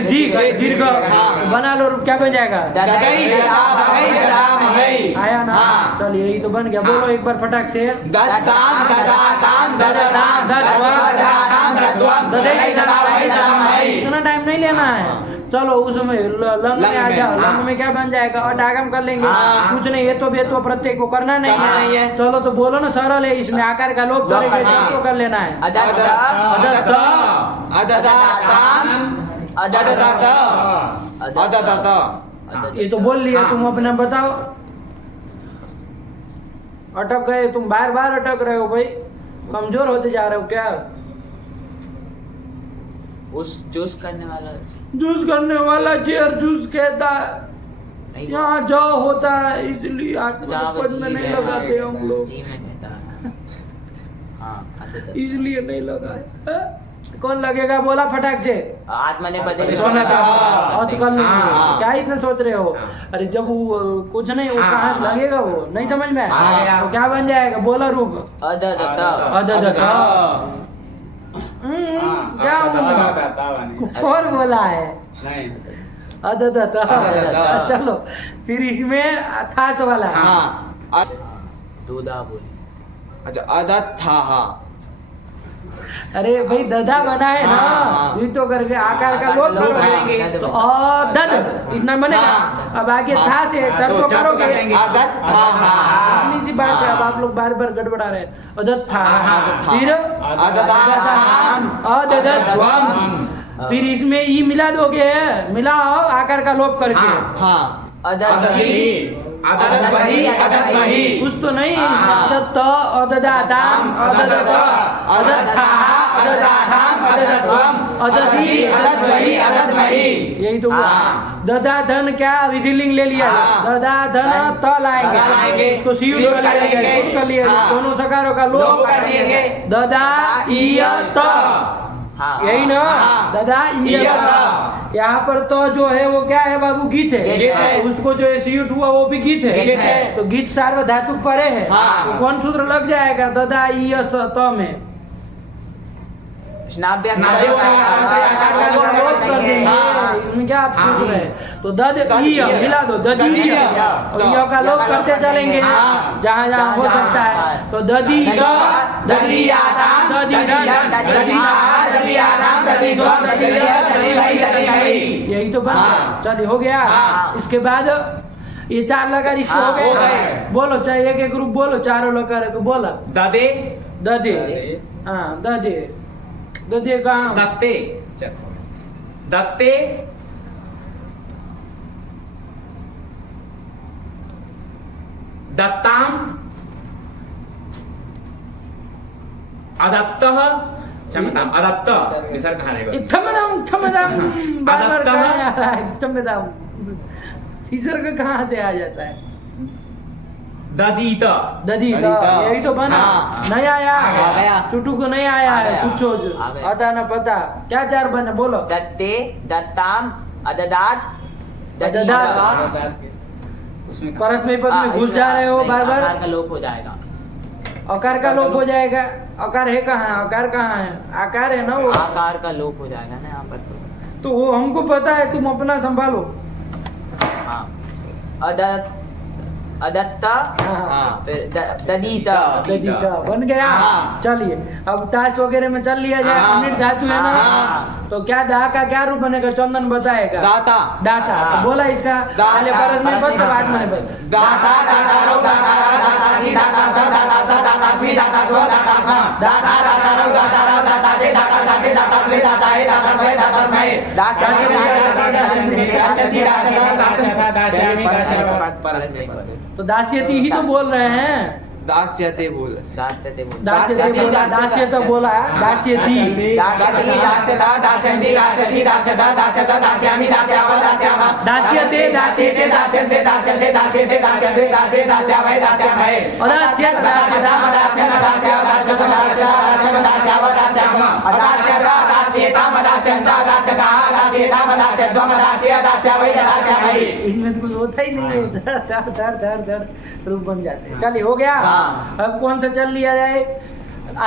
दीर्घ हाँ। बना लो, क्या बन जाएगा? ददई ददामहै ददामहै। आया ना। हाँ। चलिए यही तो बन गया। बोलो एक बार फटाक से। दत्ताम ददाताम ददताम ददाताम दद्वम ददई ददामहै ददामहै। इतना टाइम नहीं लेना है। चलो उसमें लंग में आ जाओ। लंग में क्या बन जाएगा? और आगम कर लेंगे। हाँ। कुछ नहीं, ये तो बेतो प्रत्यय को करना नहीं करना नहीं है। चलो तो बोलो ना, सरल है। इसमें आकार का लोप करेंगे, हाँ। तो कर लेना है। अददाताम अददाता। ये तो बोल लिया। तुम अपना बताओ। अटक गए तुम, बार बार अटक रहे हो भाई। कमजोर होते जा रहे हो क्या? उस जूस करने वाला जूस करने वाला चेयर जूस कहता है। नहीं यहाँ जाओ होता है, इसलिए पद में नहीं लगाते हम लोग, जी में कहता है। हाँ आते इसलिए नहीं लगाए। कौन लगेगा? बोला फटाक से। आत्मनेपदे और तो कर लेंगे। हाँ। क्या इतना सोच रहे हो? अरे जब वो कुछ नहीं, वो हाँ। कहाँ से लगेगा? वो नहीं समझ में हाँ। तो क्या बन जाएगा? बोला रूप अददता। क्या कुछ और बोला है। नहीं अददता। अददता। चलो फिर इसमें थास वाला। हाँ। दूधा बोली। अच्छा अदत्था। अरे भाई ददा बना है ना, हाँ। ये तो करके आकार का लोप करोगे तो दद इतना बनेगा। हाँ। अब आगे था से चर को करोगे। अदत्था। इतनी सी बात है। अब आप लोग बार बार गड़बड़ा रहे हैं। अदत था, हाँ। फिर अददाताम। अददत्वम। फिर इसमें ई मिला दोगे, मिलाओ आकार का लोप करके। हाँ। अददि अददवही अददवही। कुछ तो नहीं। हाँ। अदत्त अददाताम अददत अदत्थाः अददाताम अददत्वम अदधि अददवही अददवही। यही तो हुआ। हाँ। ददा धन क्या विधिलिंग ले लिया। हाँ। ददा धन त लाएंगे, त लाएंगे। इसको सीयुट सीयुट कर कर लिया, लेंगे। सीयुट कर लिया। हाँ। दोनों सकारों का लोप लोप कर दिएंगे। ददा इय त। हाँ यही ना। हाँ। ददा इय इय त। त। यहाँ पर तो जो है वो क्या है बाबू? गीत है। गीत है। उसको जो है सीयुट हुआ वो भी गीत है। गीत है। तो गीत सार्वधातु परे है। हाँ। तो कौन सूत्र लग जाएगा? ददा इय त में स्नाभ्य स्नाभ्य वो लोप कर देंगे। हाँ। इसमें क्या आप सोच रहे हैं? तो दद इय मिला दो, ददीय और इय का लोप करते चलेंगे हाँ। जहाँ जहाँ हो सकता है। तो ददी ददीयाताम यही तो बन हाँ। चलिए हो गया। हाँ। इसके बाद ये चार लकार इसको हाँ, हो हो गए। गए। बोलो चाहे एक एक ग्रुप बोलो, चारों लकार को बोला। ददे ददे। हाँ ददे। ददे कहाँ? दत्ते दत्ते दत्ताम अदत्तः क्षमताम अदत्त विसर्ग कहाँ रहेगा? थमदाम बार-बार कहाँ आ रहा है थमदाम विसर्ग कहाँ से आ जाता है? ददीत ददीता यही तो बना हाँ। नहीं आया आ गया। चुटू को नहीं आया आ है गया। कुछ आ गया। आता ना पता क्या चार बने बोलो दत्ते दत्ताम अददात अददात। उसमें परस्मय पद में घुस जा रहे हो बार आकार बार का लोप हो जाएगा। अकार का लोप हो जाएगा अकार है कहाँ अकार कहाँ है आकार है ना वो आकार का लोप हो जाएगा ना यहाँ पर तो वो हमको पता है तुम अपना संभालो हाँ अदत्ता हाँ। फिर ददीता ददीता बन गया हाँ। चलिए अब ताश वगैरह में चल लिया जाए हाँ। अमिट धातु है ना हाँ। तो क्या दा का क्या रूप बनेगा चंदन बताएगा दाता दाता हाँ। तो बोला इसका दाता। पहले परस में पद तब आठ में पद दाता दातारो दातारा दातासी दातासा दातासा दातास्मी दातास्व दातास्मा दाता दातारो दातारा दातासे दातासाते दातास्वे दाताए दातास्वे दातास्मै तो दास्यति ही तो बोल रहे हैं दास्यते बोल दास्यते बोल दास्यति बोला दास्यता बोला दास्यति दास्यति दास्यता दास्यन्ति दास्यसि दास्यता दास्यता दास्यामि दास्याव दास्यामः दास्यते दास्यते दास्यन्ते दास्यसे दास्यते दास्यद्वे दास्ये दास्यामहे दास्यामहे अदास्यत दास्यताम दास्यन दास्याव दास्यत दास्यता दास्यम दास्याव दास्यामः अदास्यता दास्येताम दास्यन्ता दास्यता दास्येताम दास्यद्वम दास्ये दास्यावै दास्यामहे इसमें तो कुछ होता ही नहीं है धर रूप बन जाते हैं चलिए हो गया हाँ। अब कौन सा चल लिया जाए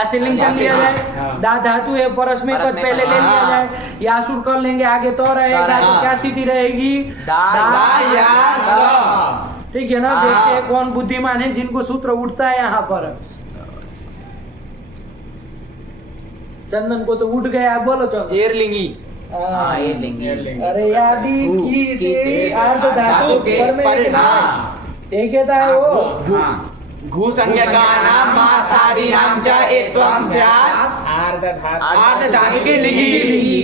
आशीलिंग चल लिया जाए दा धातु है परस्मय पद परस्मय पहले पद, ले लिया हाँ। जाए यासुर कर लेंगे आगे तो रहेगा तो हाँ। क्या स्थिति रहेगी दायास्त। ठीक है ना हाँ। देखते हैं कौन बुद्धिमान है जिनको सूत्र उठता है यहाँ पर चंदन को तो उठ गया बोलो चलो एरलिंगी हाँ ये लेंगे अरे यादी की थी अर्ध धातु पर में एक हाँ। एक कहता है वो घूसंज्ञकानां मास्तादीनां च एत्वं स्यात् आर्ध धातु के लिंगी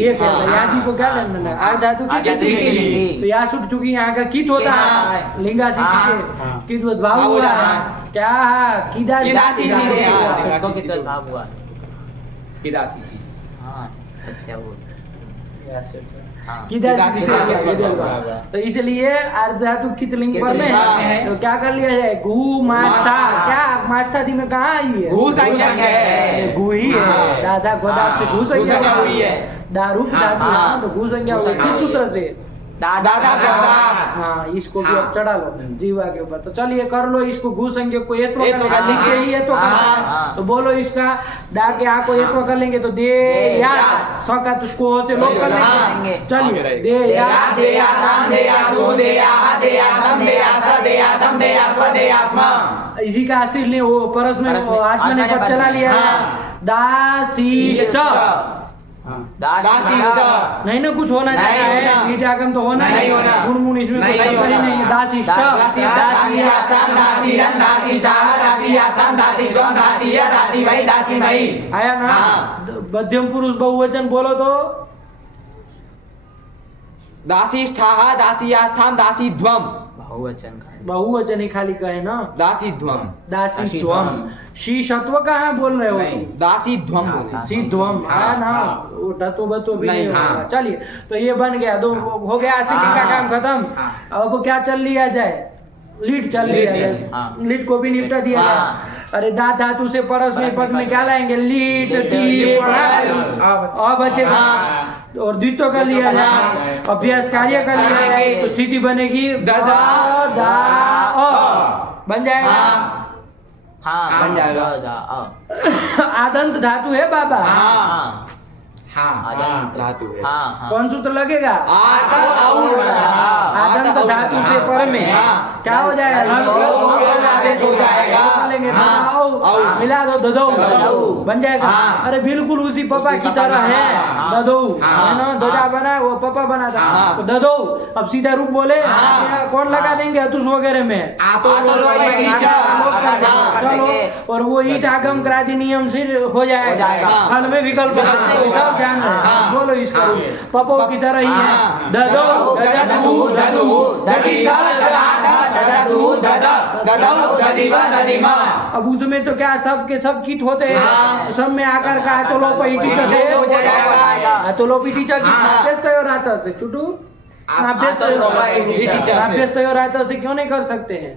ये कहता है यादी को क्या लेना है अर्ध धातु की अर्ध धातु की लिंगी। तो यहाँ सुट चुकी यहाँ का कित होता हाँ। है लिंगासी हाँ। से कित भाव भाव हुआ हुआ है है। क्या किदासी से, हाँ। तो कितना भाव हुआ किदासी हाँ अच्छा वो हाँ किदासी से किदासी से, हाँ। तो इसलिए अर्ध धातु कित लिंग पर में हाँ। है तो क्या कर लिया जाए घू मास्था मास्था। क्या मास्था दी में कहाँ आई है घूसंज्ञक है। घू ही है हाँ। दादा गोदाब से घू संज्ञा घूसंज्ञक हुई है। दारू की धातु है हाँ। ना, तो घू संज्ञा हुई किस सूत्र से दादा गोदाब हाँ इसको भी हाँ। अब चढ़ा लो जीवा के ऊपर तो चलिए कर लो इसको घू संज्ञा को एक एक तो कर कर लिखे ही है तो हाँ। तो बोलो इसका डा के आ को एक कर लेंगे तो दे या स का तो उसको हो से लोग कर हाँ। लेंगे चलिए दे या देयासाम देयासु देयाह देयासम देयास देयासम देयास्व देयास्मा इसी का आशीर् ले वो परस में परस में आत्मा ने पद चला लिया हाँ। दासीष्ट दासीष्ट नहीं ना कुछ होना नहीं चाहिए होना। ईट आगम तो होना नहीं होना। गुणमुन इसमें नहीं कोई होना। नहीं है दासीष्ट दासीष्ट दासीयासाम दासीरं दासीशाह दासीयासाम दासीत्वं दासीय दासीवै दासीमयि आया ना हाँ। मध्यम पुरुष बहुवचन बोलो तो दासीष्ठाः दासीयास्थां दासीध्वं बहुवचन का बहुवचन ही खाली कहे ना दासीध्वं दासीत्वम शीशत्व कहाँ बोल रहे हो नहीं। तुम दासीध्वं हाँ, बोले सीध्वम आया ना वो डतो बतो भी नहीं, नहीं हाँ। होगा चलिए तो ये बन गया दो हो गया आशीर्वाद का हाँ। काम खत्म हाँ। अब क्या चल लिया जाए लीड चल लिया लीड जाए चल, हाँ। लीड को भी निपटा दिया हाँ। जाए अरे दा धातु से परस में पद में क्या लाएंगे लीड लीड, टी लीड, अब बचे हाँ। और द्वित्व कर लिया जाए हाँ। अभ्यास कार्य कर लिया जाए तो स्थिति बनेगी ददा, दा बन जाएगा हाँ बन जाएगा। आदंत धातु है बाबा हाँ हाँ धातु है हाँ कौन सूत्र लगेगा आदंत धातु से पर में हाँ। क्या हो जाएगा आदेश हो जाएगा। लेंगे हाँ। औ। मिला दो ददो ददौ। बन जाएगा हाँ। अरे बिल्कुल उसी पापा की तरह है हाँ। ददो हाँ। है ना ददा बना वो पापा बना था हाँ। तो ददो अब सीधा रूप बोले हाँ। कौन लगा देंगे अतुष वगैरह में आतो लोग चलो और वो ईट आगम क्रांति नियम से हो जाएगा हाँ। फल में विकल्प सब जान रहे हैं हाँ। बोलो इसका हाँ। पपो की तरह ही है हाँ। ददो ददू ददुः दधिध ददाथ ददतु दद ददौ ददिव ददिम। अब उसमें तो क्या सब के सब कीट होते हैं, हाँ। सब में आकर का तो लोपी टीचर से तो लोपी टीचर की हाँ। अभ्यस्त हो रहा से चुटू अभ्यस्त हो रहा से क्यों नहीं कर सकते हैं?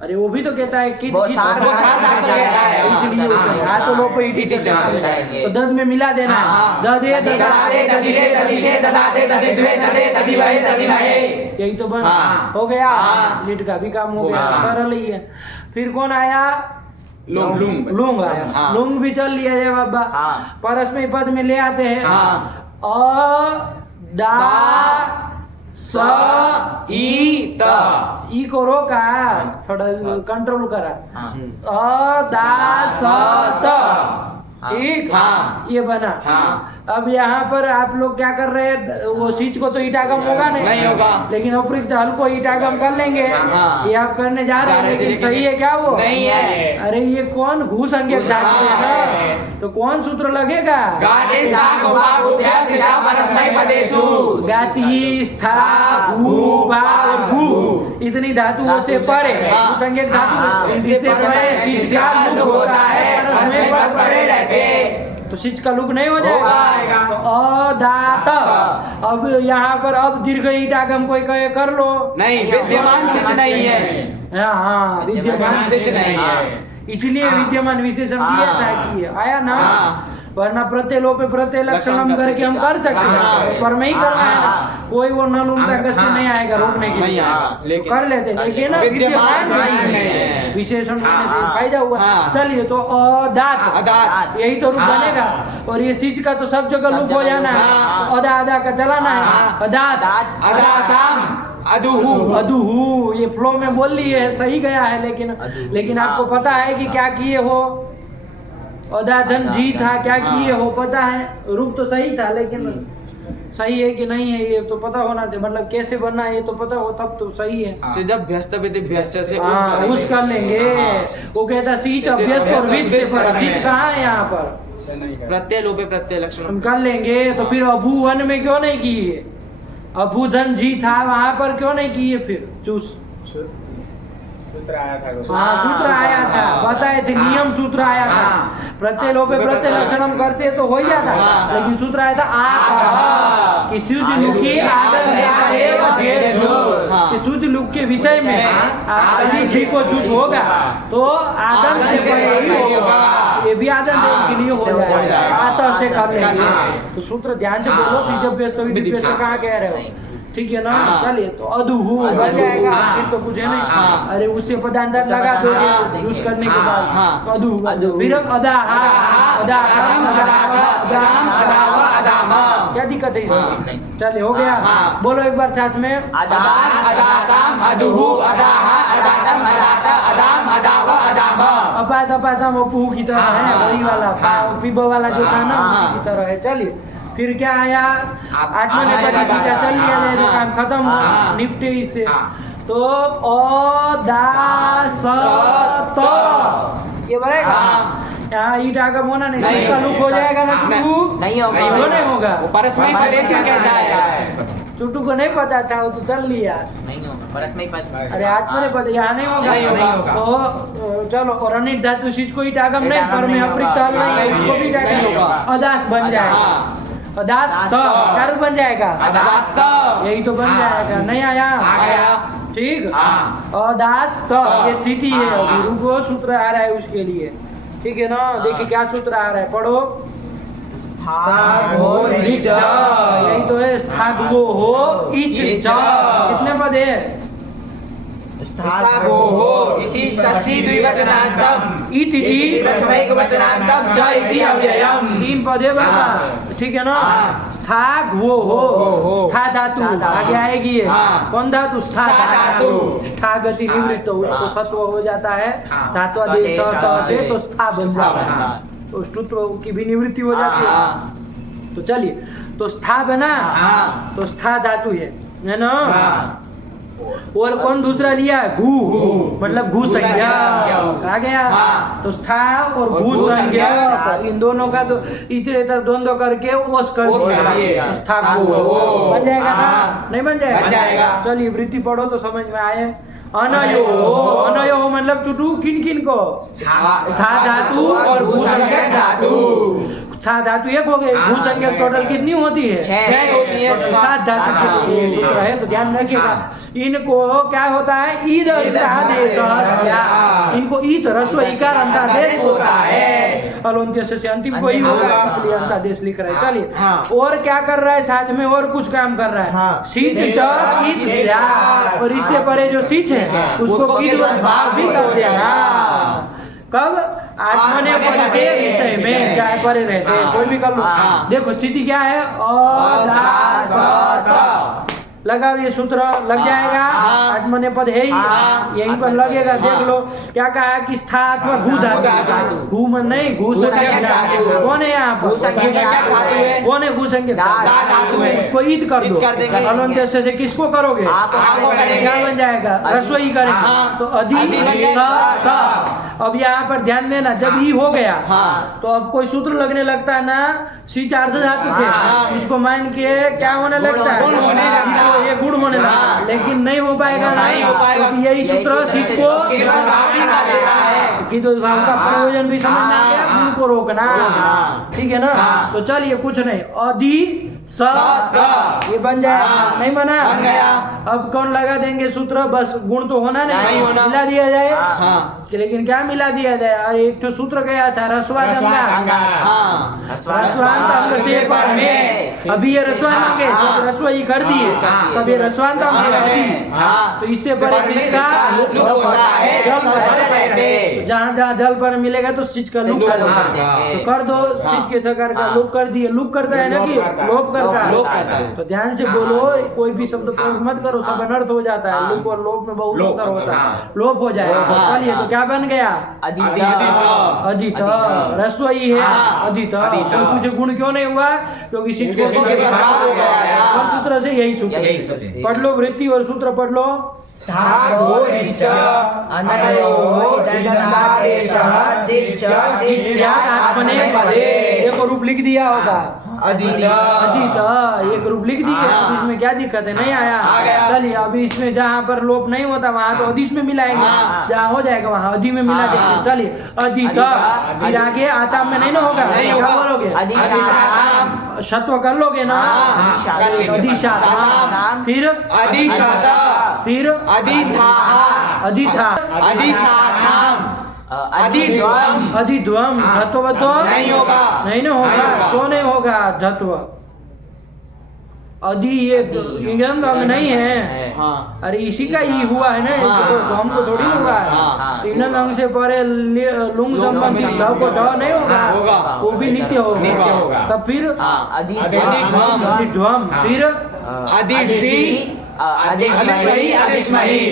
अरे वो भी तो कहता है कीट वो कीट सार धातु कहता है, इसलिए हाँ। तो लोपी टीचर तो 10 में मिला देना, हाँ। ददे ददाते ददिरे ददिशे ददाते ददिद्वे ददे ददिवहे ददिमहे। यही तो बस हाँ। हो गया, हाँ। लीड का भी काम हो हो गया, गया। सरल ही है। फिर कौन आया? लुंग लुंग आया, हाँ। लुंग भी चल लिया है बाबा। हाँ। परस्मय पद में ले आते हैं हाँ। अ दा स ई त ई को रोका, थोड़ा कंट्रोल करा, हाँ। अ दा स त ठीक, हाँ। ये बना। हाँ। अब यहाँ पर आप लोग क्या कर रहे हैं? वो सीच को तो ईटागम होगा नहीं होगा। लेकिन उपयुक्त हल को ईटागम कर लेंगे। हाँ। ये आप करने जा रहे हैं, लेकिन सही है क्या वो? नहीं है। अरे ये कौन घूस अंगे जाती है ना, तो कौन सूत्र लगेगा? गाते स्था गोपा गोप्या सिता परस्मै पदेषु गाती स्था घू भा और भू इतनी धातुओं से परे हाँ। घूसंज्ञक हाँ। धातु इनसे जिससे परे सिच का लुक होता है, परस्मय पद परे रहते, तो सिच का लुक नहीं हो जाएगा। तो अदात, अब यहाँ पर अब दीर्घ ईटागम कोई कहे कर लो। नहीं, विद्यमान सिच नहीं है। हाँ, विद्यमान सिच नहीं है। इसलिए हाँ। विद्यमान विशेषण दिया था कि आया ना, हाँ। वरना प्रत्यय लोपे प्रत्यय लक्षणम लक्षण करके हम कर सकते हाँ। हैं, पर में ही करना है ना। हाँ। कोई वो नलुमता कस्य नहीं आएगा रोकने के नहीं लिए, आएगा, तो लेकिन कर लेते, लेकिन विद्यमान विद्यमान नहीं है। विशेषण होने से हाँ। फायदा हुआ। हाँ। चलिए तो अदात, अदात यही तो रूप हाँ। बनेगा, और ये सीच का तो सब जगह लूप हो जाना है, हाँ। तो अदा अदा का चलाना है। हाँ। अदात अदाताम अदुहु अदुहु, ये फ्लो में बोल ली है, सही गया है, लेकिन आपको पता है कि क्या किए हो? अदाधन जी था, क्या किए हो पता है? रूप तो सही था, लेकिन सही है कि नहीं है ये तो पता होना चाहिए, मतलब कैसे बनना है ये तो पता हो, तब तो सही है। से जब व्यस्त विधि व्यस्त से हाँ, उस कर लेंगे। वो कहता सीच अभ्यस्त और विद से पर, सीच कहाँ है यहाँ पर? प्रत्यय लोपे प्रत्यय लक्षण हम कर लेंगे, तो फिर अभुवन में क्यों नहीं किए? अभुधन जी था वहां पर क्यों नहीं किए? फिर चूस सूत्र आया था हाँ, सूत्र आया था, बताए थे, नियम सूत्र आया था। हाँ। प्रत्यय लोपे प्रत्यय लक्षण हम करते तो हो ही जाता, हाँ। लेकिन सूत्र आया था हाँ। कि सूच लुकी आदम हाँ। कि सूच लुक के विषय में आदमी जी को चूस होगा तो आदम से पहले ही होगा, ये भी आदम के लिए हो जाएगा, आतः से कर लेंगे। तो सूत्र ध्यान से बोलो, सीजब व्यस्त विधि कहाँ कह रहे हो? ठीक है ना? हाँ। चलिए तो अदुहु बन जाएगा, हाँ। फिर तो कुछ है नहीं। हाँ। अरे उससे पदांतर लगा दोगे यूज करने के बाद, हाँ। तो अदुहु फिर अदाहा अदाहम अदाहम अदावा अदामा, क्या दिक्कत है इसमें? चलिए हो गया। हाँ। बोलो एक बार साथ में, अदात अदाताम अदुहु अदाहा अदातम अदाता अदाम अदावा अदामा। अपात अपातम अपू की तरह है, हाँ। वही वाला पिबो वाला जो था ना उसी की तरह है। चलिए फिर क्या आया? आत्मनेपदी सीधा चल लिया जाए तो काम खत्म हो, हाँ। निपटे इससे। हाँ। तो अदासत ये बनेगा। हाँ। यहाँ ईट आगम होना नहीं, नहीं। इसका लुक हो जाएगा ना नहीं। टुटू? नहीं होगा। क्यों नहीं होगा? वो परस्मै पदेशु कहता है। टुटू को नहीं पता था, वो तो चल लिया। नहीं होगा, परस्मै पद। अरे आत्मनेपद यहाँ नहीं होगा। नहीं होगा। तो चलो, और अनिट धातु सीच को ईट आगम नहीं, पर में नहीं अपृक्त होगा। हल नहीं है, उसको भी नहीं होगा। अदास बन जाएगा। हाँ। अदास तो क्या रूप बन जाएगा? अदास्त यही तो बन हाँ। जाएगा, नहीं आया? आ गया। ठीक। हाँ। अदास तो ये स्थिति है, हाँ। अभी रुको, सूत्र आ रहा है उसके लिए, ठीक है ना? देखिए क्या सूत्र आ रहा है, पढ़ो। रिच। यही तो है, स्थागो हो इच च। कितने पद है? स्थागो हो इति षष्ठी द्विवचनान्तम इति प्रथमैकवचनान्तम च इति अव्ययम्। 3 पद है बता, हाँ। ठीक है ना? हाँ। स्थाग वो हो, स्था धातु आगे आएगी ये। हाँ। कौन धातु? स्था स्था धातु। धातु। स्था गति निवृत्त, तो उसको सत्व हो जाता है, धातु आदेश से तो स्था बन जाता है, तो स्तुत्व की भी निवृत्ति हो जाती है। तो चलिए, तो स्था बना, हाँ। तो स्था धातु है ना? और कौन दूसरा लिया है? घू, मतलब घू संज्ञा आ गया। तो स्था और घू संज्ञा, इन दोनों का तो इतरेतर द्वंद्व करके ओस कर दिया, स्था को बन जाएगा ना? नहीं बन जाएगा? चलिए वृत्ति पढ़ो तो समझ में आए। अनयो, अनयो मतलब चुटू किन किन को? स्था धातु और भू संज्ञक धातु। स्था धातु एक हो गए, भू संज्ञक टोटल कितनी होती है? 6 होती है। 7 धातु के सूत्र है, तो ध्यान रखिएगा। इनको क्या होता है? ईद अंतादेश, इनको ईद रस्व इकार अंतादेश होता है। अलंत्य से अंतिम को ही होगा, इसलिए अंतादेश लिख रहे हैं। चलिए और क्या कर रहा है साथ में? और कुछ काम कर रहा है। सिच च ईद स्या, और इससे परे जो सिच है उसको ईदवत भाव भी कर देना। कब? आत्मने पद के विषय में, चाहे परे रहते हैं, कोई भी कर लो। देखो स्थिति क्या है? अदासत लगा, ये सूत्र लग जाएगा। आत्मने पद है ही, यहीं पर लगेगा। देख लो क्या कहा कि स्था अथवा घू धातु, घू में नहीं, घू संज्ञक धातु। कौन है यहाँ पर? कौन है? घू संज्ञक धातु, उसको ईद कर दो। अलंत्य से किसको करोगे? क्या बन जाएगा? रस्वई करेंगे तो अधि स। अब यहाँ पर ध्यान देना, जब ई हो गया तो अब कोई सूत्र लगने लगता है ना, सिच अर्ध धातु थे, उसको मान के क्या होने लगता है? ये गुण होने लगता, लेकिन नहीं हो पाएगा ना, क्योंकि यही सूत्र सिच को कि तो भाव का प्रयोजन भी समझना है, गुण को रोकना। ठीक है ना? तो चलिए कुछ नहीं, अधि स ये बन जाए। नहीं बना? अब कौन लगा देंगे सूत्र? बस गुण तो होना नहीं, मिला दिया जाए। लेकिन क्या मिला दिया जाए? एक तो सूत्र गया था रस्वांत अंग से पर में, अभी ये रस्वांत अंग है, जब रस्वाई कर दिए तब ये रस्वांत अंग है। तो इससे परे सिच का जहाँ जहाँ जल पर मिलेगा तो सिच का लुक कर दो, तो कर दो। सिच के सकार का लुक कर दिए। लुक करता है ना कि लोप करता है? तो ध्यान से बोलो, कोई भी शब्द प्रयोग मत करो, सब अनर्थ हो जाता है। लुक और लोप में बहुत अंतर होता है, लोप हो जाएगा। चलिए तो क्या बन गया? अधित, रस्व ही है अधित। तो कुछ गुण क्यों नहीं हुआ? क्योंकि सिच को सूत्र से यही सूत्र। पढ़ लो वृत्ति और सूत्र पढ़ लो। देखो रूप लिख दिया होगा, अधित एक रूप लिख दिए, इसमें क्या दिक्कत है? नहीं आया। चलिए अभी इसमें जहाँ पर लोप नहीं होता वहाँ तो अधिस में मिलाएंगे, जहाँ हो जाएगा वहाँ अधि में मिला देंगे। चलिए अधित, फिर आगे आताम में नहीं ना होगा, क्या बोलोगे? शत्व कर लोगे ना? अधिशात, फिर अधिशात, फिर अधिथा, अधिध्वम। धत्व नहीं होगा, नहीं ना होगा। क्यों नहीं होगा धत्व? अधि ये इंगंद अंग नहीं है। अरे इसी का ही हुआ है ना, तो हमको थोड़ी हुआ है। इंगंद अंग से परे लुंग संबंधी ध को ढ नहीं होगा, वो भी नित्य होगा। तब फिर अधिध्वम, फिर अधिश्री,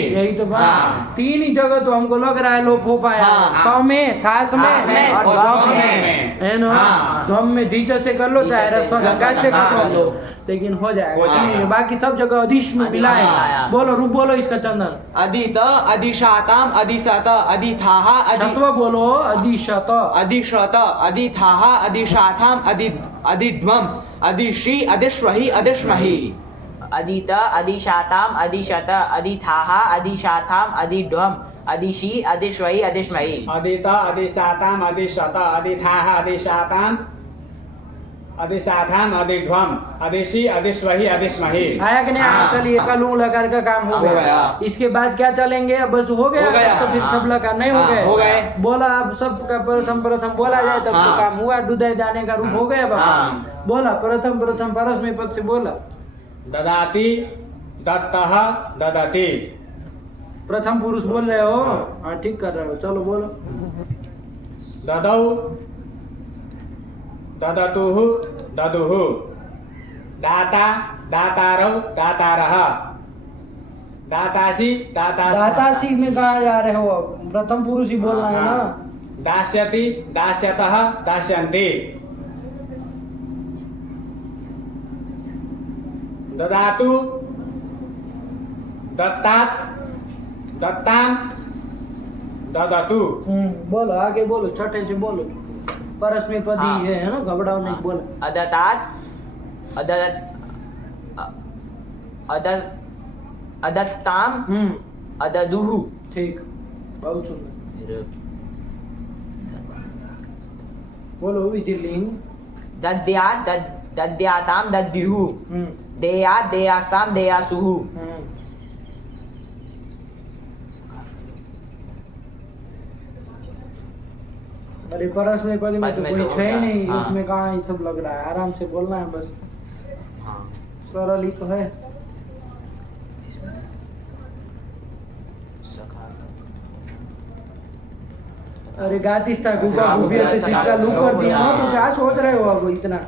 यही तो बात। तीन ही जगह तो हमको लग रहा है लोप हो पाया। स में, थास में और ध्वम में, है ना? ध्वम में धीच से कर लो, चाहे रस्व से कर लो, लेकिन हो जाएगा। बाकी सब जगह अधिश में मिला है। बोलो रूप बोलो इसका चंदन। अधित, अधिशाताम, अधिसत, अधिथाहा, अधित्व बोलो। अधिशत, अधिश्रत, अधिथाहा, अधिशाताम, अधिध्वम, अधिश्री, अधिश्वहि, अधिश्महि। अधित, अधिशाताम, अधिशत, अधिथाहा, अधिशाताम, अधिध्वम, अधिशी, अधिश्वहि, अधिश्महि। अधित, अधिशाताम, अधिशत, अधिथाहा, अधिशाताम, अधिशाताम, अधिध्वम, अधिशी, अधिश्वहि, अधिश्महि। आया कि नहीं आया? चलिए कलू लकार का काम हो गया। इसके बाद क्या चलेंगे? अब बस हो गया, तो फिर सब लकार नहीं हो गए। बोला अब सबका प्रथम बोला जाए तब तो काम हुआ। दुधाई दाने का रूप हो गया बाबा। बोला प्रथम परस्मय पद से बोला। ददाति, दत्तः, ददति। प्रथम पुरुष बोल रहे हो? हाँ ठीक कर रहे हो, चलो बोलो। ददौ, ददतुः, ददुः। दाता, दातारौ, दातारः। दातासि, दातासी में कहाँ जा रहे हो? प्रथम पुरुष ही बोलना है ना। दास्यति, दास्यतः, दास्यन्ति। ददातु, दत्तात दत्ताम ददतु। बोलो आगे बोलो, छठे से बोलो। परस्मैपदी हाँ। है ना, घबराओ नहीं, बोलो। अदतात अदत्ताम अददुहु। ठीक, बहुत सुंदर। बोलो विधिलिंग। दद्यात दद्याताम दद्युहु। देयात देयास्ताम देयासुहु। अरे परस्मैपदी में पद तो में कोई तो हो है गया। नहीं, हाँ। उसमें कहाँ ये सब लग रहा है, आराम से बोलना है बस, हाँ। सरल ही तो है। अरे गातिस था गुबा गुबिया से सिक्का लू कर दिया ना, तो क्या सोच रहे हो अब इतना?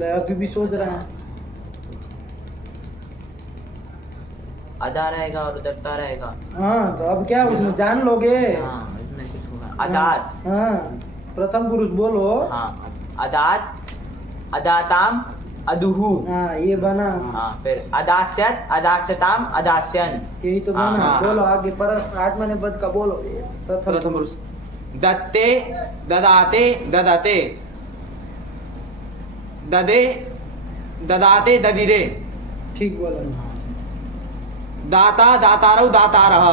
ले अभी भी सोच रहा है। अदा रहेगा और उदत्ता रहेगा। हाँ तो अब क्या उसमें जान लोगे? हाँ, इसमें कुछ होगा। अदात। हाँ, प्रथम पुरुष बोलो। हाँ, अदात अदाताम अदुहु। हाँ ये बना, हाँ, फिर अदास्यत अदास्यताम अदास्यन। यही तो बना। हाँ। बोलो आगे, पर आत्मनेपद का बोलो। प्रथम पुरुष। दत्ते ददाते ददते ददे ददाते ददिरे। ठीक बोला। दाता दातारौ दातारः।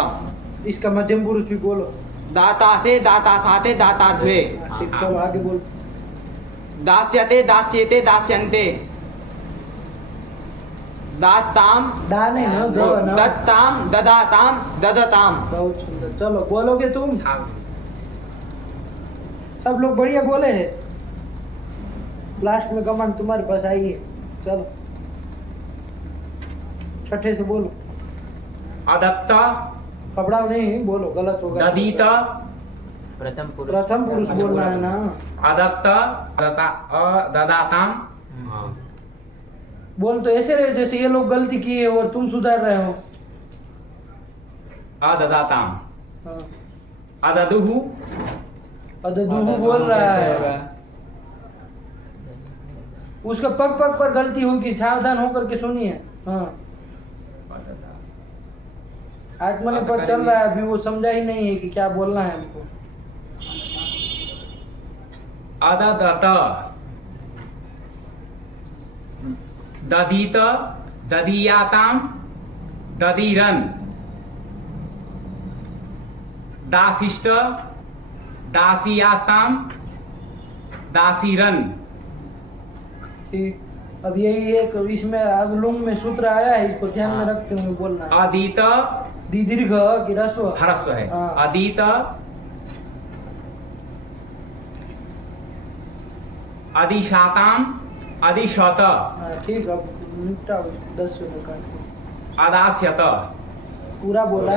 इसका मध्यम पुरुष भी बोलो। दाता से दाता साते दाता द्वे। हाँ, ठीक, चलो आगे बोलो। दास्यते दास्येते दास्यन्ते। दाताम दा नहीं ना, दो ना। दत्ताम ददाताम ददताम। बहुत सुंदर, चलो बोलोगे तुम। सब लोग बढ़िया बोले हैं, लास्ट में कमांड तुम्हारे पास आई है। चलो छठे से बोलो। अदत्त कपड़ा नहीं बोलो, गलत होगा। ददीत प्रथम पुरुष। प्रथम पुरुष बोलना है ना। अदत्त ददाताम। बोल तो ऐसे रहे जैसे ये लोग गलती किए और तुम सुधार रहे हो। अददाताम हाँ। अददुहु अददुहु बोल रहा है, उसका पग पग पर गलती होगी, सावधान होकर के सुनिए। हाँ, आत्मनेपद चल रहा है अभी, वो समझा ही नहीं है कि क्या बोलना है हमको। अददत ददीत ददीयाताम ददीरन। दासिष्ट दासियास्ताम दासीरन। ठीक, अब यही एक इसमें अब लुंग में सूत्र आया है, इसको ध्यान में रखते हुए बोलना है। अदीत दीर्घ की रस्व। ह्रस्व है। हाँ। अदीत अधिशाताम अधिशत। हाँ, ठीक, अब निपटा उसको 10 मिनट का। अदास्यत पूरा बोला।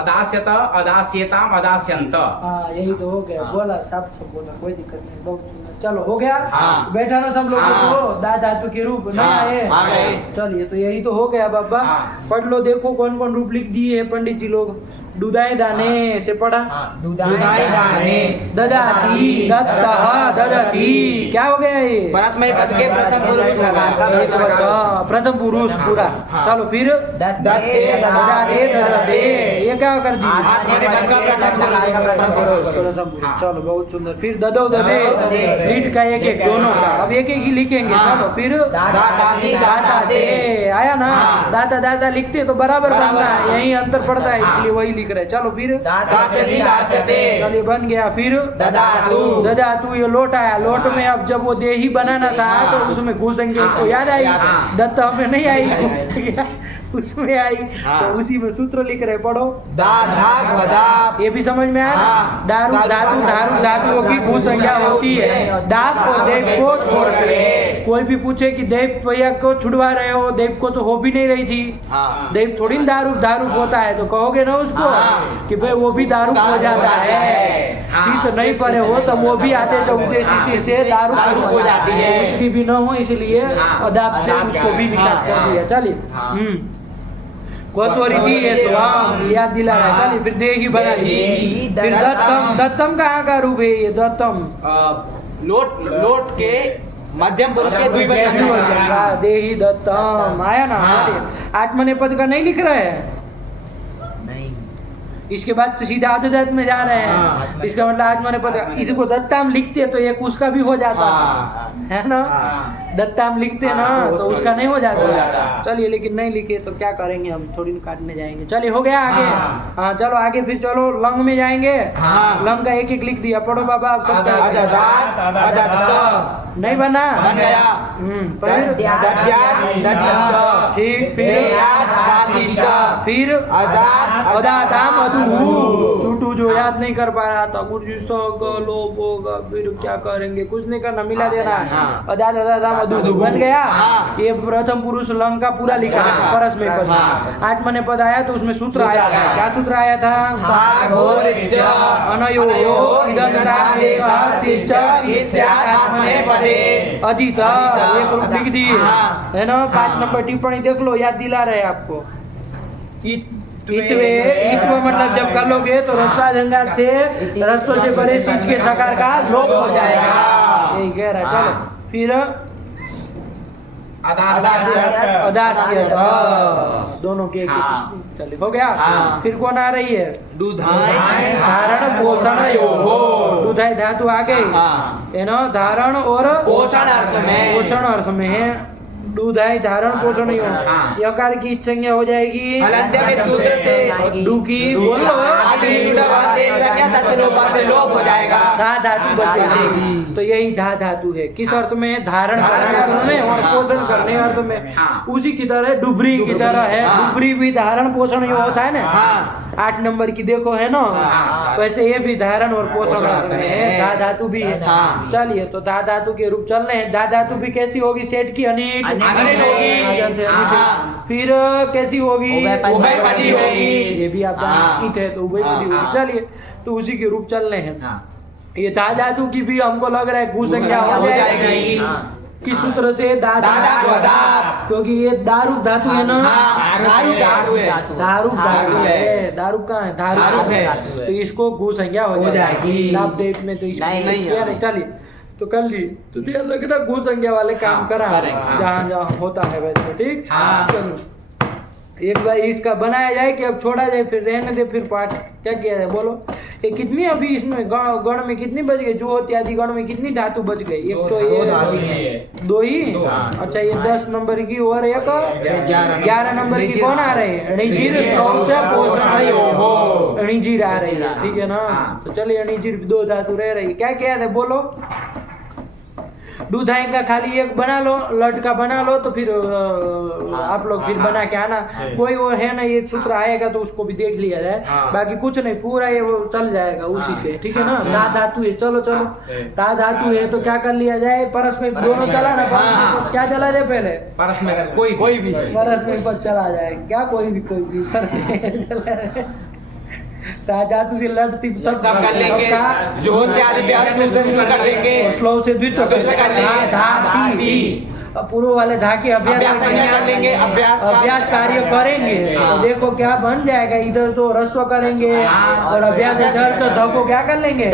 अदास्यत अदास्यताम अदास्यंत। हाँ यही तो हो गया, हाँ। बोला सब सब बोला, कोई दिक्कत नहीं, बहुत सुंदर। चलो हो गया। हाँ। बैठा ना सब लोग हाँ। तो दा धातु के रूप नहीं हाँ, आए? आ गए। चलिए तो यही तो हो गया बाबा। हाँ। पढ़ लो, देखो कौन कौन रूप लिख दिए है पंडित जी लोग। दुदाए दाने से पढ़ा। दुदाई दाने ददाती दत्तः ददती। क्या हो गया ये? परस्मैपद के प्रथम पुरुष हो गए। एक बच्चा, प्रथम पुरुष पूरा। चलो फिर दत्ते ददाते ददते, ये क्या कर दी? आत्मनेपद का प्रथम पुरुष। प्रथम पुरुष। चलो बहुत सुंदर। फिर ददो ददे, रीट का एक एक दोनों का, अब एक एक ही लिखेंगे। चलो फिर दाता से दाता से आया ना, हाँ। दाता दाता लिखते तो बराबर बराबर, बनता है, हाँ। यही अंतर पड़ता है, इसलिए वही लिख रहे हैं। चलो फिर दास्यति दास्यते। चलिए बन गया। फिर ददातु। ददातु, ये लोट आया। लोट में अब जब वो देही बनाना था तो उसमें घुसेंगे, उसको याद आई। हाँ। दत्त हमें नहीं आई, उसमें आई, हाँ। तो उसी में सूत्र लिख रहे, पढ़ो। दाधाग वदाप। ये भी समझ में आया? हाँ। दारू धातु धारू धातुओं की भू संज्ञा होती है। दाप और देव को छोड़ कर। कोई भी पूछे कि देव भैया को छुड़वा रहे हो, देव को तो हो भी नहीं रही थी, हाँ। देव थोड़ी ना दारू होता है, तो कहोगे ना उसको हाँ। कि भाई वो भी दारू हो जाता है। सीत नहीं पड़े हो तो वो भी आते जो उद्देश्य से दारू हो जाती है। उसकी भी न हो, इसलिए अदाब से उसको भी निषाद कर दिया। चलिए कोसोरी भी है तो हाँ याद दिला रहा है। चलिए फिर देही बना ली। फिर दत्तम, दत्तम कहाँ का रूप है ये? दत्तम लोट लोट के मध्यम पुरुष के द्विवचन। देहि दत्तम आया ना। हाँ। आत्मनेपद का नहीं लिख रहे हैं, नहीं। इसके बाद सीधा आत्मदत्त में जा रहे हैं। हाँ। इसका मतलब आत्मनेपद इसको दत्ताम लिखते तो एक उसका भी हो जाता हाँ। है ना। दत्ताम लिखते ना तो उसका नहीं हो हो जाता। जाता। चलिए, लेकिन नहीं लिखे तो क्या करेंगे, हम थोड़ी ना काटने जाएंगे। चलिए, हो गया आगे। हाँ चलो आगे, फिर चलो लंग में जाएंगे। हाँ। लंग का एक एक लिख दिया, पढ़ो बाबा आप सब। अददात, अदत्त, नहीं बना बन गया। फिर दद्यात्, ददित, ठीक, फिर देयात्, दासिष्ठ, फिर अदात्, अदाताम अदुः। छूटू जो याद नहीं कर पा रहा था, लोप होगा, फिर क्या करेंगे, कुछ नहीं करना, मिला देना। हाँ। अदात अदाताम अदुः बन गया। हाँ। ये प्रथम पुरुष लंग का पूरा लिखा है, हाँ। परस में पद। हाँ। आत्मनेपद आया तो उसमें सूत्र आया था। आया। क्या सूत्र आया था? स्थागोरिच्च, अनयो इदंतादेशास्यच्च स्यात् आत्मनेपदे। अदित एक रूप लिख दिए, हाँ। है ना। 5 नंबर टिप्पणी देख लो, याद दिला रहे आपको। इत्वे, इत्व मतलब जब कर लोगे तो रस्वा जंगात से रस्व से बड़े सीच के सकार का लोप हो जाएगा, यही कह रहा है। चलो फिर अदास्यत, दोनों के हाँ। चलिए, हो गया। हाँ। फिर कौन आ रही है? दुधाय धारण पोषण योहो। दुधाई धातु आ गई, हाँ। है ना। धारण और पोषण अर्थ में। पोषण अर्थ में है। दुधाई धारण पोषण योग। हाँ। यकार की संज्ञा हो जाएगी हलन्त्य में सूत्र से डूकी, बोलो। आदि विडवा से संज्ञा तत्लोपा से लोप हो जाएगा। धा धातु बचेगी, तो यही धा धातु है। किस अर्थ में? धारण करने अर्थ में और पोषण करने अर्थ में। हाँ। उसी की तरह डुबरी की तरह है। हाँ। डुबरी भी धारण पोषण योग होता है ना। हाँ। 8 नंबर की देखो, है ना। हाँ। वैसे ये भी धारण और पोषण अर्थ में है। धा धातु भी है। हाँ। चलिए, तो धा धातु के रूप चल रहे हैं। धा धातु भी कैसी होगी? सेठ की अनिट अनिट होगी। आ जाते हैं, अनिट। हाँ। फिर कैसी होगी? उभयपदी होगी। ये भी आप जानते हैं, तो उभयपदी हाँ। होगी। चलिए, तो उसी के रूप चल रहे हैं। हाँ। ये धा धातु की भी हमको लग रहा है घू संख्या हो जाएगी। किस सूत्र से? दादा, क्योंकि ये दारूक धातु है ना। हाँ, दारूक धातु है। दारूक धातु धातु है। है। दारूक कहाँ है? दारूक दारूक है। है। तो इसको घू संख्या हो जाएगी। लाभ देश में तो इसको नहीं किया नहीं। चलिए, तो कर ली तो ध्यान रखना, घू संख्या वाले काम करा करेंगे। जहाँ जहाँ होता है वैसे, ठीक। हाँ। चलो, एक बार इसका बनाया जाए कि अब छोड़ा जाए, फिर रहने दे, फिर पाठ क्या किया जाए, बोलो। ये कितनी अभी इसमें गण में कितनी बच गई? जो इत्यादि गण में कितनी धातु बच गई? एक तो ये दो ही। अच्छा, ये 10 नंबर की और एक 11 नंबर की कौन आ रहे हैं? अणिजीर, शौच, पोषण योहो। अणिजीर आ रही है, ठीक है ना। तो चलिए, अणिजीर 2 धातु रह रही है। क्या किया है, बोलो। दूधाई का खाली एक बना लो, लट का बना लो, तो फिर आप लोग फिर बना के आना। कोई वो है ना, एक सूत्र आएगा तो उसको भी देख लिया जाए। बाकी कुछ नहीं, पूरा ये वो चल जाएगा उसी से, ठीक है ना। धा धातु है, चलो चलो, धा धातु है तो क्या कर लिया जाए? परस में दोनों चला ना। परस क्या चला जाए पहले? परस में कोई भी परस में पद चला जाए। क्या कोई भी धातु से लड़ती सब कर लेंगे। जो इत्यादि अभ्यास से शुरू कर देंगे। श्लोक से द्वित्व कर लेंगे। धाती पूर्व वाले धा के अभ्यास कर लेंगे। अभ्यास कार्य करेंगे तो देखो क्या बन जाएगा। इधर तो रस्व करेंगे और अभ्यास इधर तो ध को क्या कर लेंगे?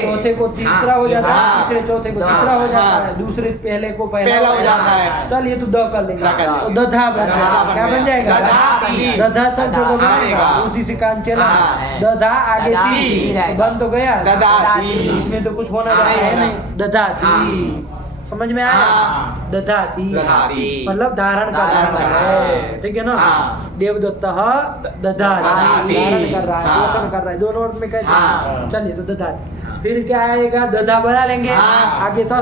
चौथे को तीसरा हो जाता है, तीसरे चौथे को तीसरा हो जाता है, दूसरे पहले को पहला हो जाता है। चलिए, तो द कर लेंगे, तो दधा बन जाएगा। क्या बन जाएगा? दधा सब जगह बनेगा, उसी से काम चला। दधा आगे ती, बन तो गया। इसमें तो कुछ होना है नहीं। दधाती, समझ में आया? दधाती मतलब धारण कर रहा है, ठीक है ना। देवदत्त दधाती, धारण कर रहा है, पोषण कर रहा है, दोनों अर्थ में कहते। चलिए, तो दधाती। फिर क्या आएगा? दधा बना लेंगे। आगे तो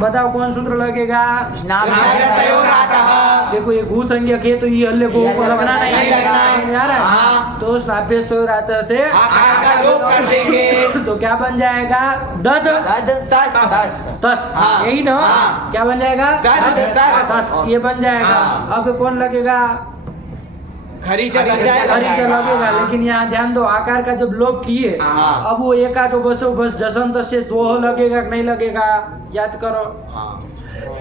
बताओ कौन सूत्र लगेगा? देखो, ये घू संज्ञक है तो ये हल्ले को लगना नहीं आ रहा है, तो स्नाभ्य से कर देंगे। तो क्या बन जाएगा? दध तस, यही ना। क्या बन जाएगा? तस, ये बन जाएगा। अब कौन लगेगा? खरीचा लगेगा। लेकिन यहाँ ध्यान दो, आकार का जब लोप किए, अब वो एका तो बसो बस जसंत से जो लगेगा कि नहीं लगेगा? याद करो,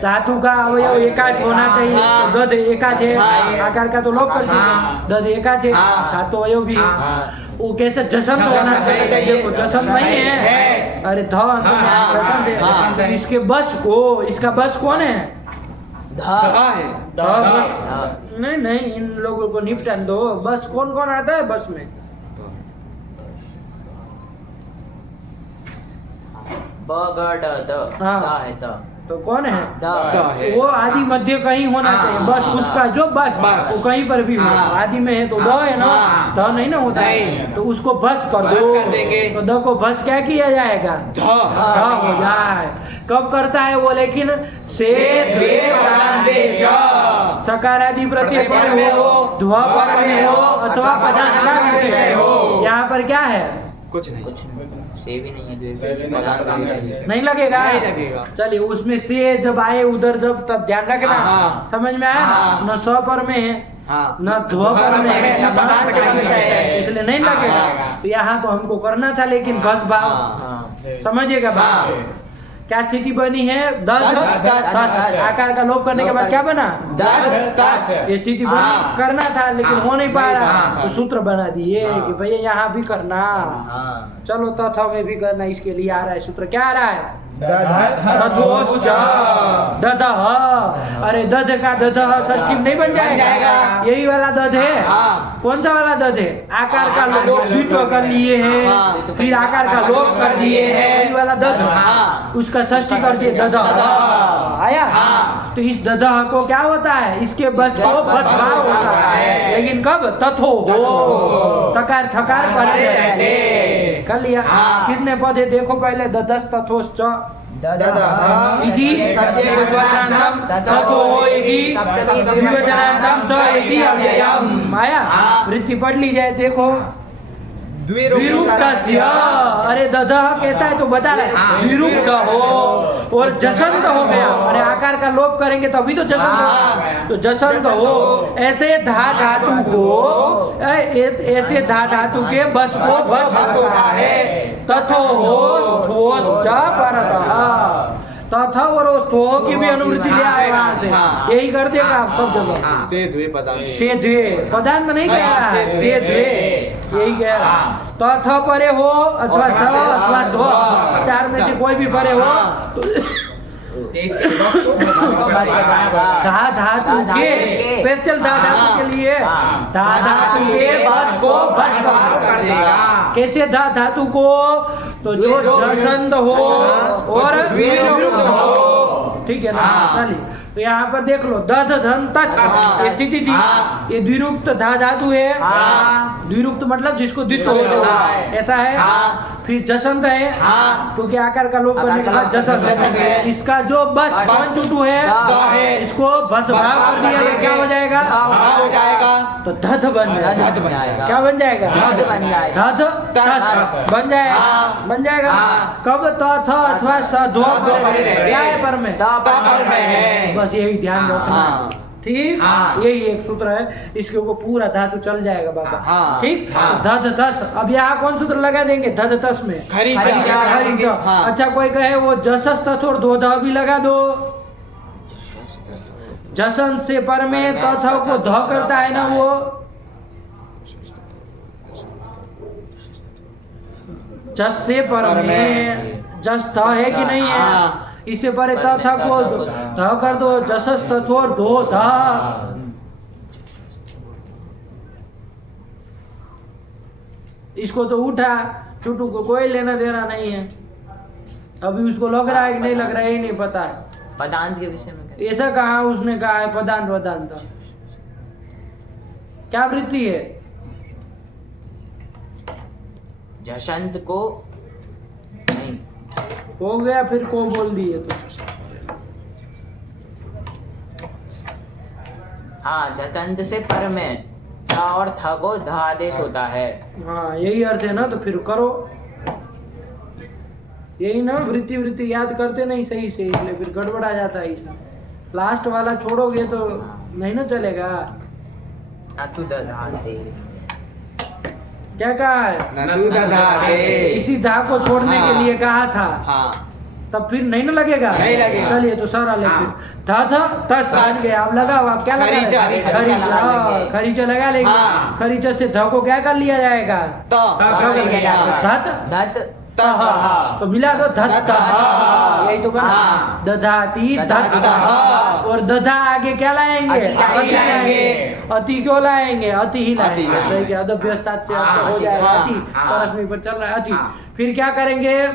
धातु का अवयव एकाच होना चाहिए। दध एकाच है, आकार का तो लोप कर दीजिए। दध एकाच है, धातु अवयव भी है। वो कैसे जसंत होना चाहिए, देखो जसंत नहीं है, अरे ध हाँ, जसंत है। हाँ। तो इसके बस को, इसका बस कौन है? धा है। ध बस नहीं नहीं, इन लोगों को निपटन दो। बस कौन कौन आता है बस में? ब ग ड द हाँ। द है द तो कौन है? धा है। वो आदि मध्य कहीं होना हाँ, चाहिए, बस हाँ, उसका जो बस बस। वो कहीं पर भी हो। हाँ। आदि में है तो द है ना, हाँ। ध नहीं ना होता है। नहीं। तो उसको बस कर बस दो, कर देंगे। तो द को बस क्या किया जाएगा? धा। ध हो जाए। कब करता है वो? लेकिन से द्वे पदान्ते च। सकार आदि प्रत्यय पर में हो, ध्व पर में हो, अथवा पदार्थ का विशेष हो। यहाँ पर क्या है? कुछ नहीं। कुछ नहीं, से भी नहीं है, द्वे से भी भी नहीं, पदार्थ का विशेष। नहीं लगेगा? नहीं लगेगा। चलिए उसमें से जब आए उधर जब, तब ध्यान रखना। हाँ। समझ में आया? हाँ। न स पर में है, हाँ। न ध्व पर में है, न पदार्थ का विषय है। इसलिए नहीं लगेगा। हाँ। तो यहाँ तो हमको करना था, लेकिन बस भाव हाँ। समझिएगा बात। हाँ। क्या स्थिति बनी है? दस दस, दस। आकार का लोप करने के बाद क्या बना? दस। ये स्थिति बनी, हाँ। करना था लेकिन हाँ। हो नहीं पा रहा। हाँ। तो सूत्र बना दिए हाँ। कि भैया यहाँ भी करना। हाँ चलो तथा में भी करना, इसके लिए आ रहा है सूत्र। क्या आ रहा है? दधोश्च। ददह। अरे दध का ददह षष्ठी में नहीं बन जाएगा? जाएगा। यही वाला दध है। हाँ। कौन सा वाला दध है? आकार का आकार लोप का द्वित्व कर लिए हैं, हाँ। फिर आकार का लोप कर दिए हैं, यही वाला दध। हाँ। उसका षष्ठी कर दिए ददह। ददह। आया? हाँ। तो इस ददह को क्या होता है? इसके बस को बस भाव होता है, लेकिन कब? तथो हो। तकार थकार पड़े रहते। कर लिया? हाँ। कितने पद है देखो पहले? ददस तथोश्च इति द्विवचनान्तं ततो इति द्विवचनान्तं च इति अव्ययम्। आया? हाँ। वृत्ति पढ़ ली जाए, देखो विरूप्तस्य। अरे ददह कैसा है तो बता रहे हैं, विरूप्त हो और जसंत हो गया। अरे आकार का लोप करेंगे तभी तो जसंत होगा। तो जसंत हो, ऐसे धा धातु को, ऐसे धा धातु के बस को बस होता है। तथो हो ठोस च परतः। तथा और स्थो की भी अनुवृत्ति ले आए वहां से। हाँ। यही कर देगा आप सब जगह। से द्वे पदार्थ। से द्वे पदार्थ नहीं कह रहा है, से से द्वे यही कह रहा है। तो थ परे हो अथवा स अथवा ध्व, चार में से कोई भी परे हो तो इसके बस को धा धातु के, स्पेशल धा धातु के लिए धा धातु के बस को बस कर देगा। कैसे धा धातु को? तो जो जसंत हो और विरूप्त हो, ठीक है ना? चलिए तो यहाँ पर देख लो, दध धन तस् ये स्थिति थी। ये द्विरूक्त धा धातु है। द्विरूक्त मतलब जिसको द्वित्व हो जाता है, ऐसा है। फिर जसंत है, क्योंकि आकार का लोप करने के बाद जसंत। इसका जो बस 1 to 2 है, इसको बस भाव कर दिया तो क्या हो जाएगा? हो जाएगा। तो धध बन जाएगा। बन जाएगा। क्या बन जाएगा? धध बन जाएगा। धध तस् बन जाएगा। बन जाएगा। कब? त थ अथवा स ध्व पर में। क्या है पर में? पर में है। बस यही ध्यान रखना। हाँ। ठीक? हाँ। यही एक सूत्र है, इसके ऊपर पूरा धातु चल जाएगा बाबा। हाँ। ठीक? हाँ। तो धध तस। अब यहाँ कौन सूत्र लगा देंगे? धध तस में खरीचा। खरीचा। हाँ। अच्छा कोई कहे वो जसस तथ और दो ध भी लगा दो। जसन से पर में तथ को ध करता है ना वो। जस से पर में जस थ है कि नहीं है? हाँ। इससे परे तथा को ध कर दो। जसस तथोर दो ध। इसको तो उठा टूटू को कोई लेना देना नहीं है। अभी उसको लग रहा है कि नहीं लग रहा है, यही नहीं पता है। पदांत के विषय में क्या? ऐसा कहा उसने कहा है पदांत वदांत। क्या वृत्ति है? जशंत को नहीं, हो गया फिर को बोल दिए तो। हाँ जचंत से पर में थ और थ को ध आदेश होता है। हाँ यही अर्थ है ना, तो फिर करो यही ना। वृत्ति वृत्ति याद करते नहीं सही से, इसलिए फिर गड़बड़ आ जाता है। इसमें लास्ट वाला छोड़ोगे तो नहीं ना चलेगा। नतु दधाते। क्या कहा है? नतु दधाते। इसी धा को छोड़ने के लिए कहा था। हाँ। तब फिर नहीं ना लगेगा, नहीं लगेगा। चलिए तो सारा ले हाँ। फिर थ तस बन गया। अब लगाओ, आप क्या लगा खरीचा, खरीचा, खरीचा लगा लेंगे। हाँ। खरीचा से ध को क्या कर लिया जाएगा, तो धत धत तो मिला दो धत, यही तो बना हाँ। दधाती धत। धत। और दधा आगे क्या लाएंगे, अति लाएंगे। अति क्यों लाएंगे, अति ही लाएंगे। अति लाएंगे। सही क्या, अदभ्यस्तात से हाँ, हो अति, जाएगा हाँ, अति, हाँ। परस्मै पर चल रहा है अति। हाँ। फिर क्या करेंगे,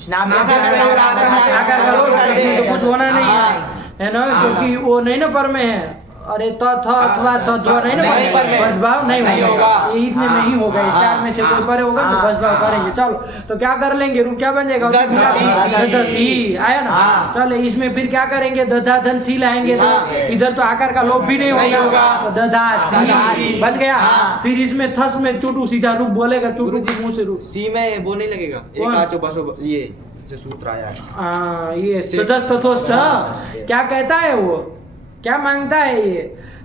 स्नान आकार का लोग तो कुछ होना नहीं हाँ। है ना, क्योंकि वो नहीं ना पर में है। अरे तो अथवा सध्वा नहीं ना, नहीं पर में। बस भाव नहीं नहीं होगा, होगा। ये इतने हाँ। नहीं होगा, ये हाँ। चार में से कोई परे होगा तो बस भाव करेंगे। चलो तो क्या कर लेंगे, रूप क्या बन जाएगा, दधती आया ना। हाँ। चलो इसमें फिर क्या करेंगे, दधा धन सी लाएंगे तो हाँ। इधर तो आकार का लोप भी नहीं नहीं होगा, होगा। दधा दधा सी सी। बन गया। हाँ। फिर इसमें थस में चुटू सीधा रूप बोलेगा, चुटू गुरुजी, के मुंह से रूप। सी में वो नहीं लगेगा, कौन? एक आचो बसो, ये जो सूत्र आया है। हाँ, ये से- तदस्थ तथोष्ठ हाँ। क्या कहता है वो, क्या मांगता है ये,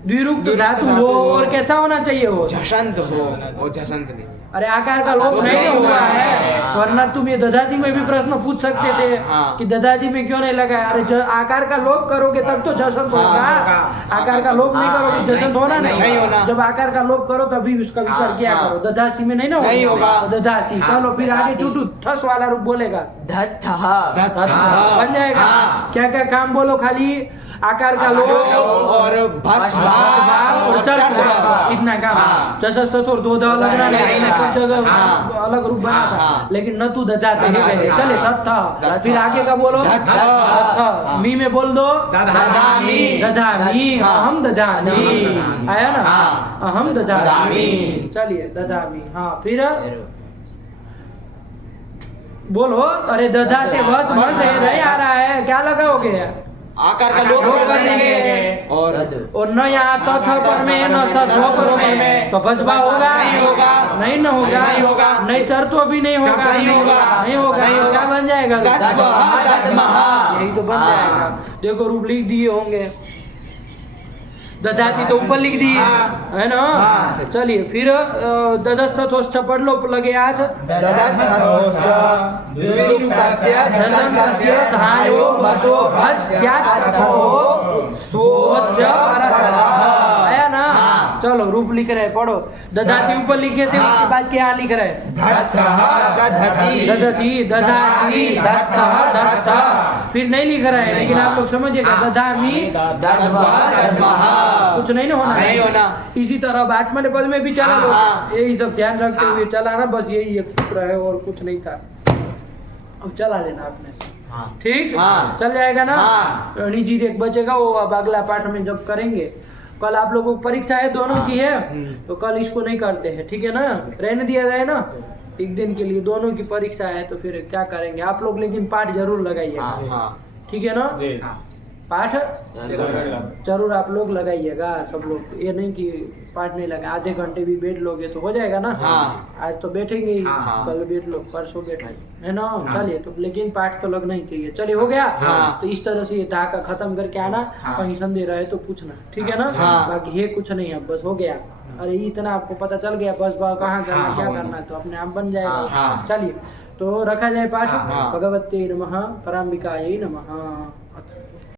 द्विरूप धातु हो और कैसा होना चाहिए वो, झसंत हो और झसंत नहीं। अरे आकार का लोप नहीं हुआ है, वरना तुम ये दधाती में भी प्रश्न पूछ सकते थे हाँ। कि दधाती में क्यों नहीं लगा है। अरे आकार का लोप करोगे तब तो जसंत हाँ, होगा, होगा। आकार का लोप नहीं करोगे जसंत होना नहीं होना। जब आकार का लोप करो तभी उसका विचार किया हाँ। करो। दधासी में नहीं ना नहीं होगा। दधासी। हाँ, चलो फिर आगे दधासी। चुटू थस वाला रूप बोलेगा, धत बन जाएगा। हाँ। क्या क्या काम बोलो, खाली आकार का लोप और भस्म और चल इतना काम। हाँ। जसस तो दो दा लगना नहीं, हाँ। सब जगह हाँ। अलग रूप बना था, हाँ। लेकिन न तू दधाते ही गए। हाँ। चले तथा, तथा। फिर आगे का बोलो धत। तथा। मी में बोल दो दधामी। दधामी, हाँ। अहम दधामी, आया ना, हाँ। अहम दधामी। दधामी। चलिए दधामी, हाँ फिर बोलो। अरे दधा से बस बस है, नहीं आ रहा है, क्या लगाओगे, आकार का लोप लोप कर कर देंगे। देंगे। और और न यहाँ तथ पर में न सत्व पर में, तो बसबा होगा नहीं होगा। नहीं न होगा, नहीं होगा। नहीं चरत्व भी नहीं होगा, नहीं होगा। नहीं होगा, नहीं होगा। क्या बन जाएगा, दत्महा, दत्महा। यही तो बन हाँ। जाएगा। देखो रूप लिख दिए होंगे, दधाती तो ऊपर लिख दिए हाँ। है ना। हाँ। चलिए फिर ददस्थोष्ठ पढ़ लो, लगे हाथ। द्विरूपस्य दशन्तस्य धायो वशो भस्यात्थो स्वस्य परतः। आया ना। हाँ। चलो रूप लिख रहे, पढ़ो। दधाती ऊपर लिखे थे, उसके बाद क्या लिख रहे, दधती दधाती दत्तः दत्तः। फिर नहीं लिख रहे हैं, लेकिन आप लोग समझिएगा, दधामी कुछ नहीं ना होना, नहीं होना। इसी तरह आत्मने पद में भी चला हाँ, लो, हाँ। यही सब ध्यान रखते हुए चलाना, बस यही एक सूत्र है और कुछ नहीं था। अब चला लेना आपने से, ठीक, हाँ। चल जाएगा ना। हाँ। निजी एक बचेगा, वो अब अगला पाठ में जब करेंगे। कल आप लोगों को परीक्षा है, दोनों की है, तो कल इसको नहीं करते हैं, ठीक है ना, रहने दिया जाए ना एक दिन के लिए, दोनों की परीक्षा है तो फिर क्या करेंगे आप लोग, लेकिन पाठ जरूर लगाइएगा, ठीक है ना, जी पाठ जरूर आप लोग लगाइएगा सब लोग। ये नहीं कि पाठ नहीं लगा, आधे घंटे भी बैठ लोगे तो हो जाएगा ना। हाँ। आज तो बैठेंगे ही, हाँ। कल बैठ लो, परसों बैठेंगे, है ना। चलिए तो, लेकिन पाठ तो लगना ही चाहिए। चलिए हो गया। हाँ। तो इस तरह से ये धाका खत्म करके आना, हाँ। कहीं संदेह रहे तो पूछना, ठीक है ना। हाँ। बाकी ये कुछ नहीं है, बस हो गया। अरे इतना आपको पता चल गया, बस भाव कहाँ करना, हाँ, क्या हाँ। करना है, तो अपने आप बन जाएगा। हाँ। चलिए तो रखा जाए पाठ। हाँ। भगवते नमः, पराम्बिकायै नमः।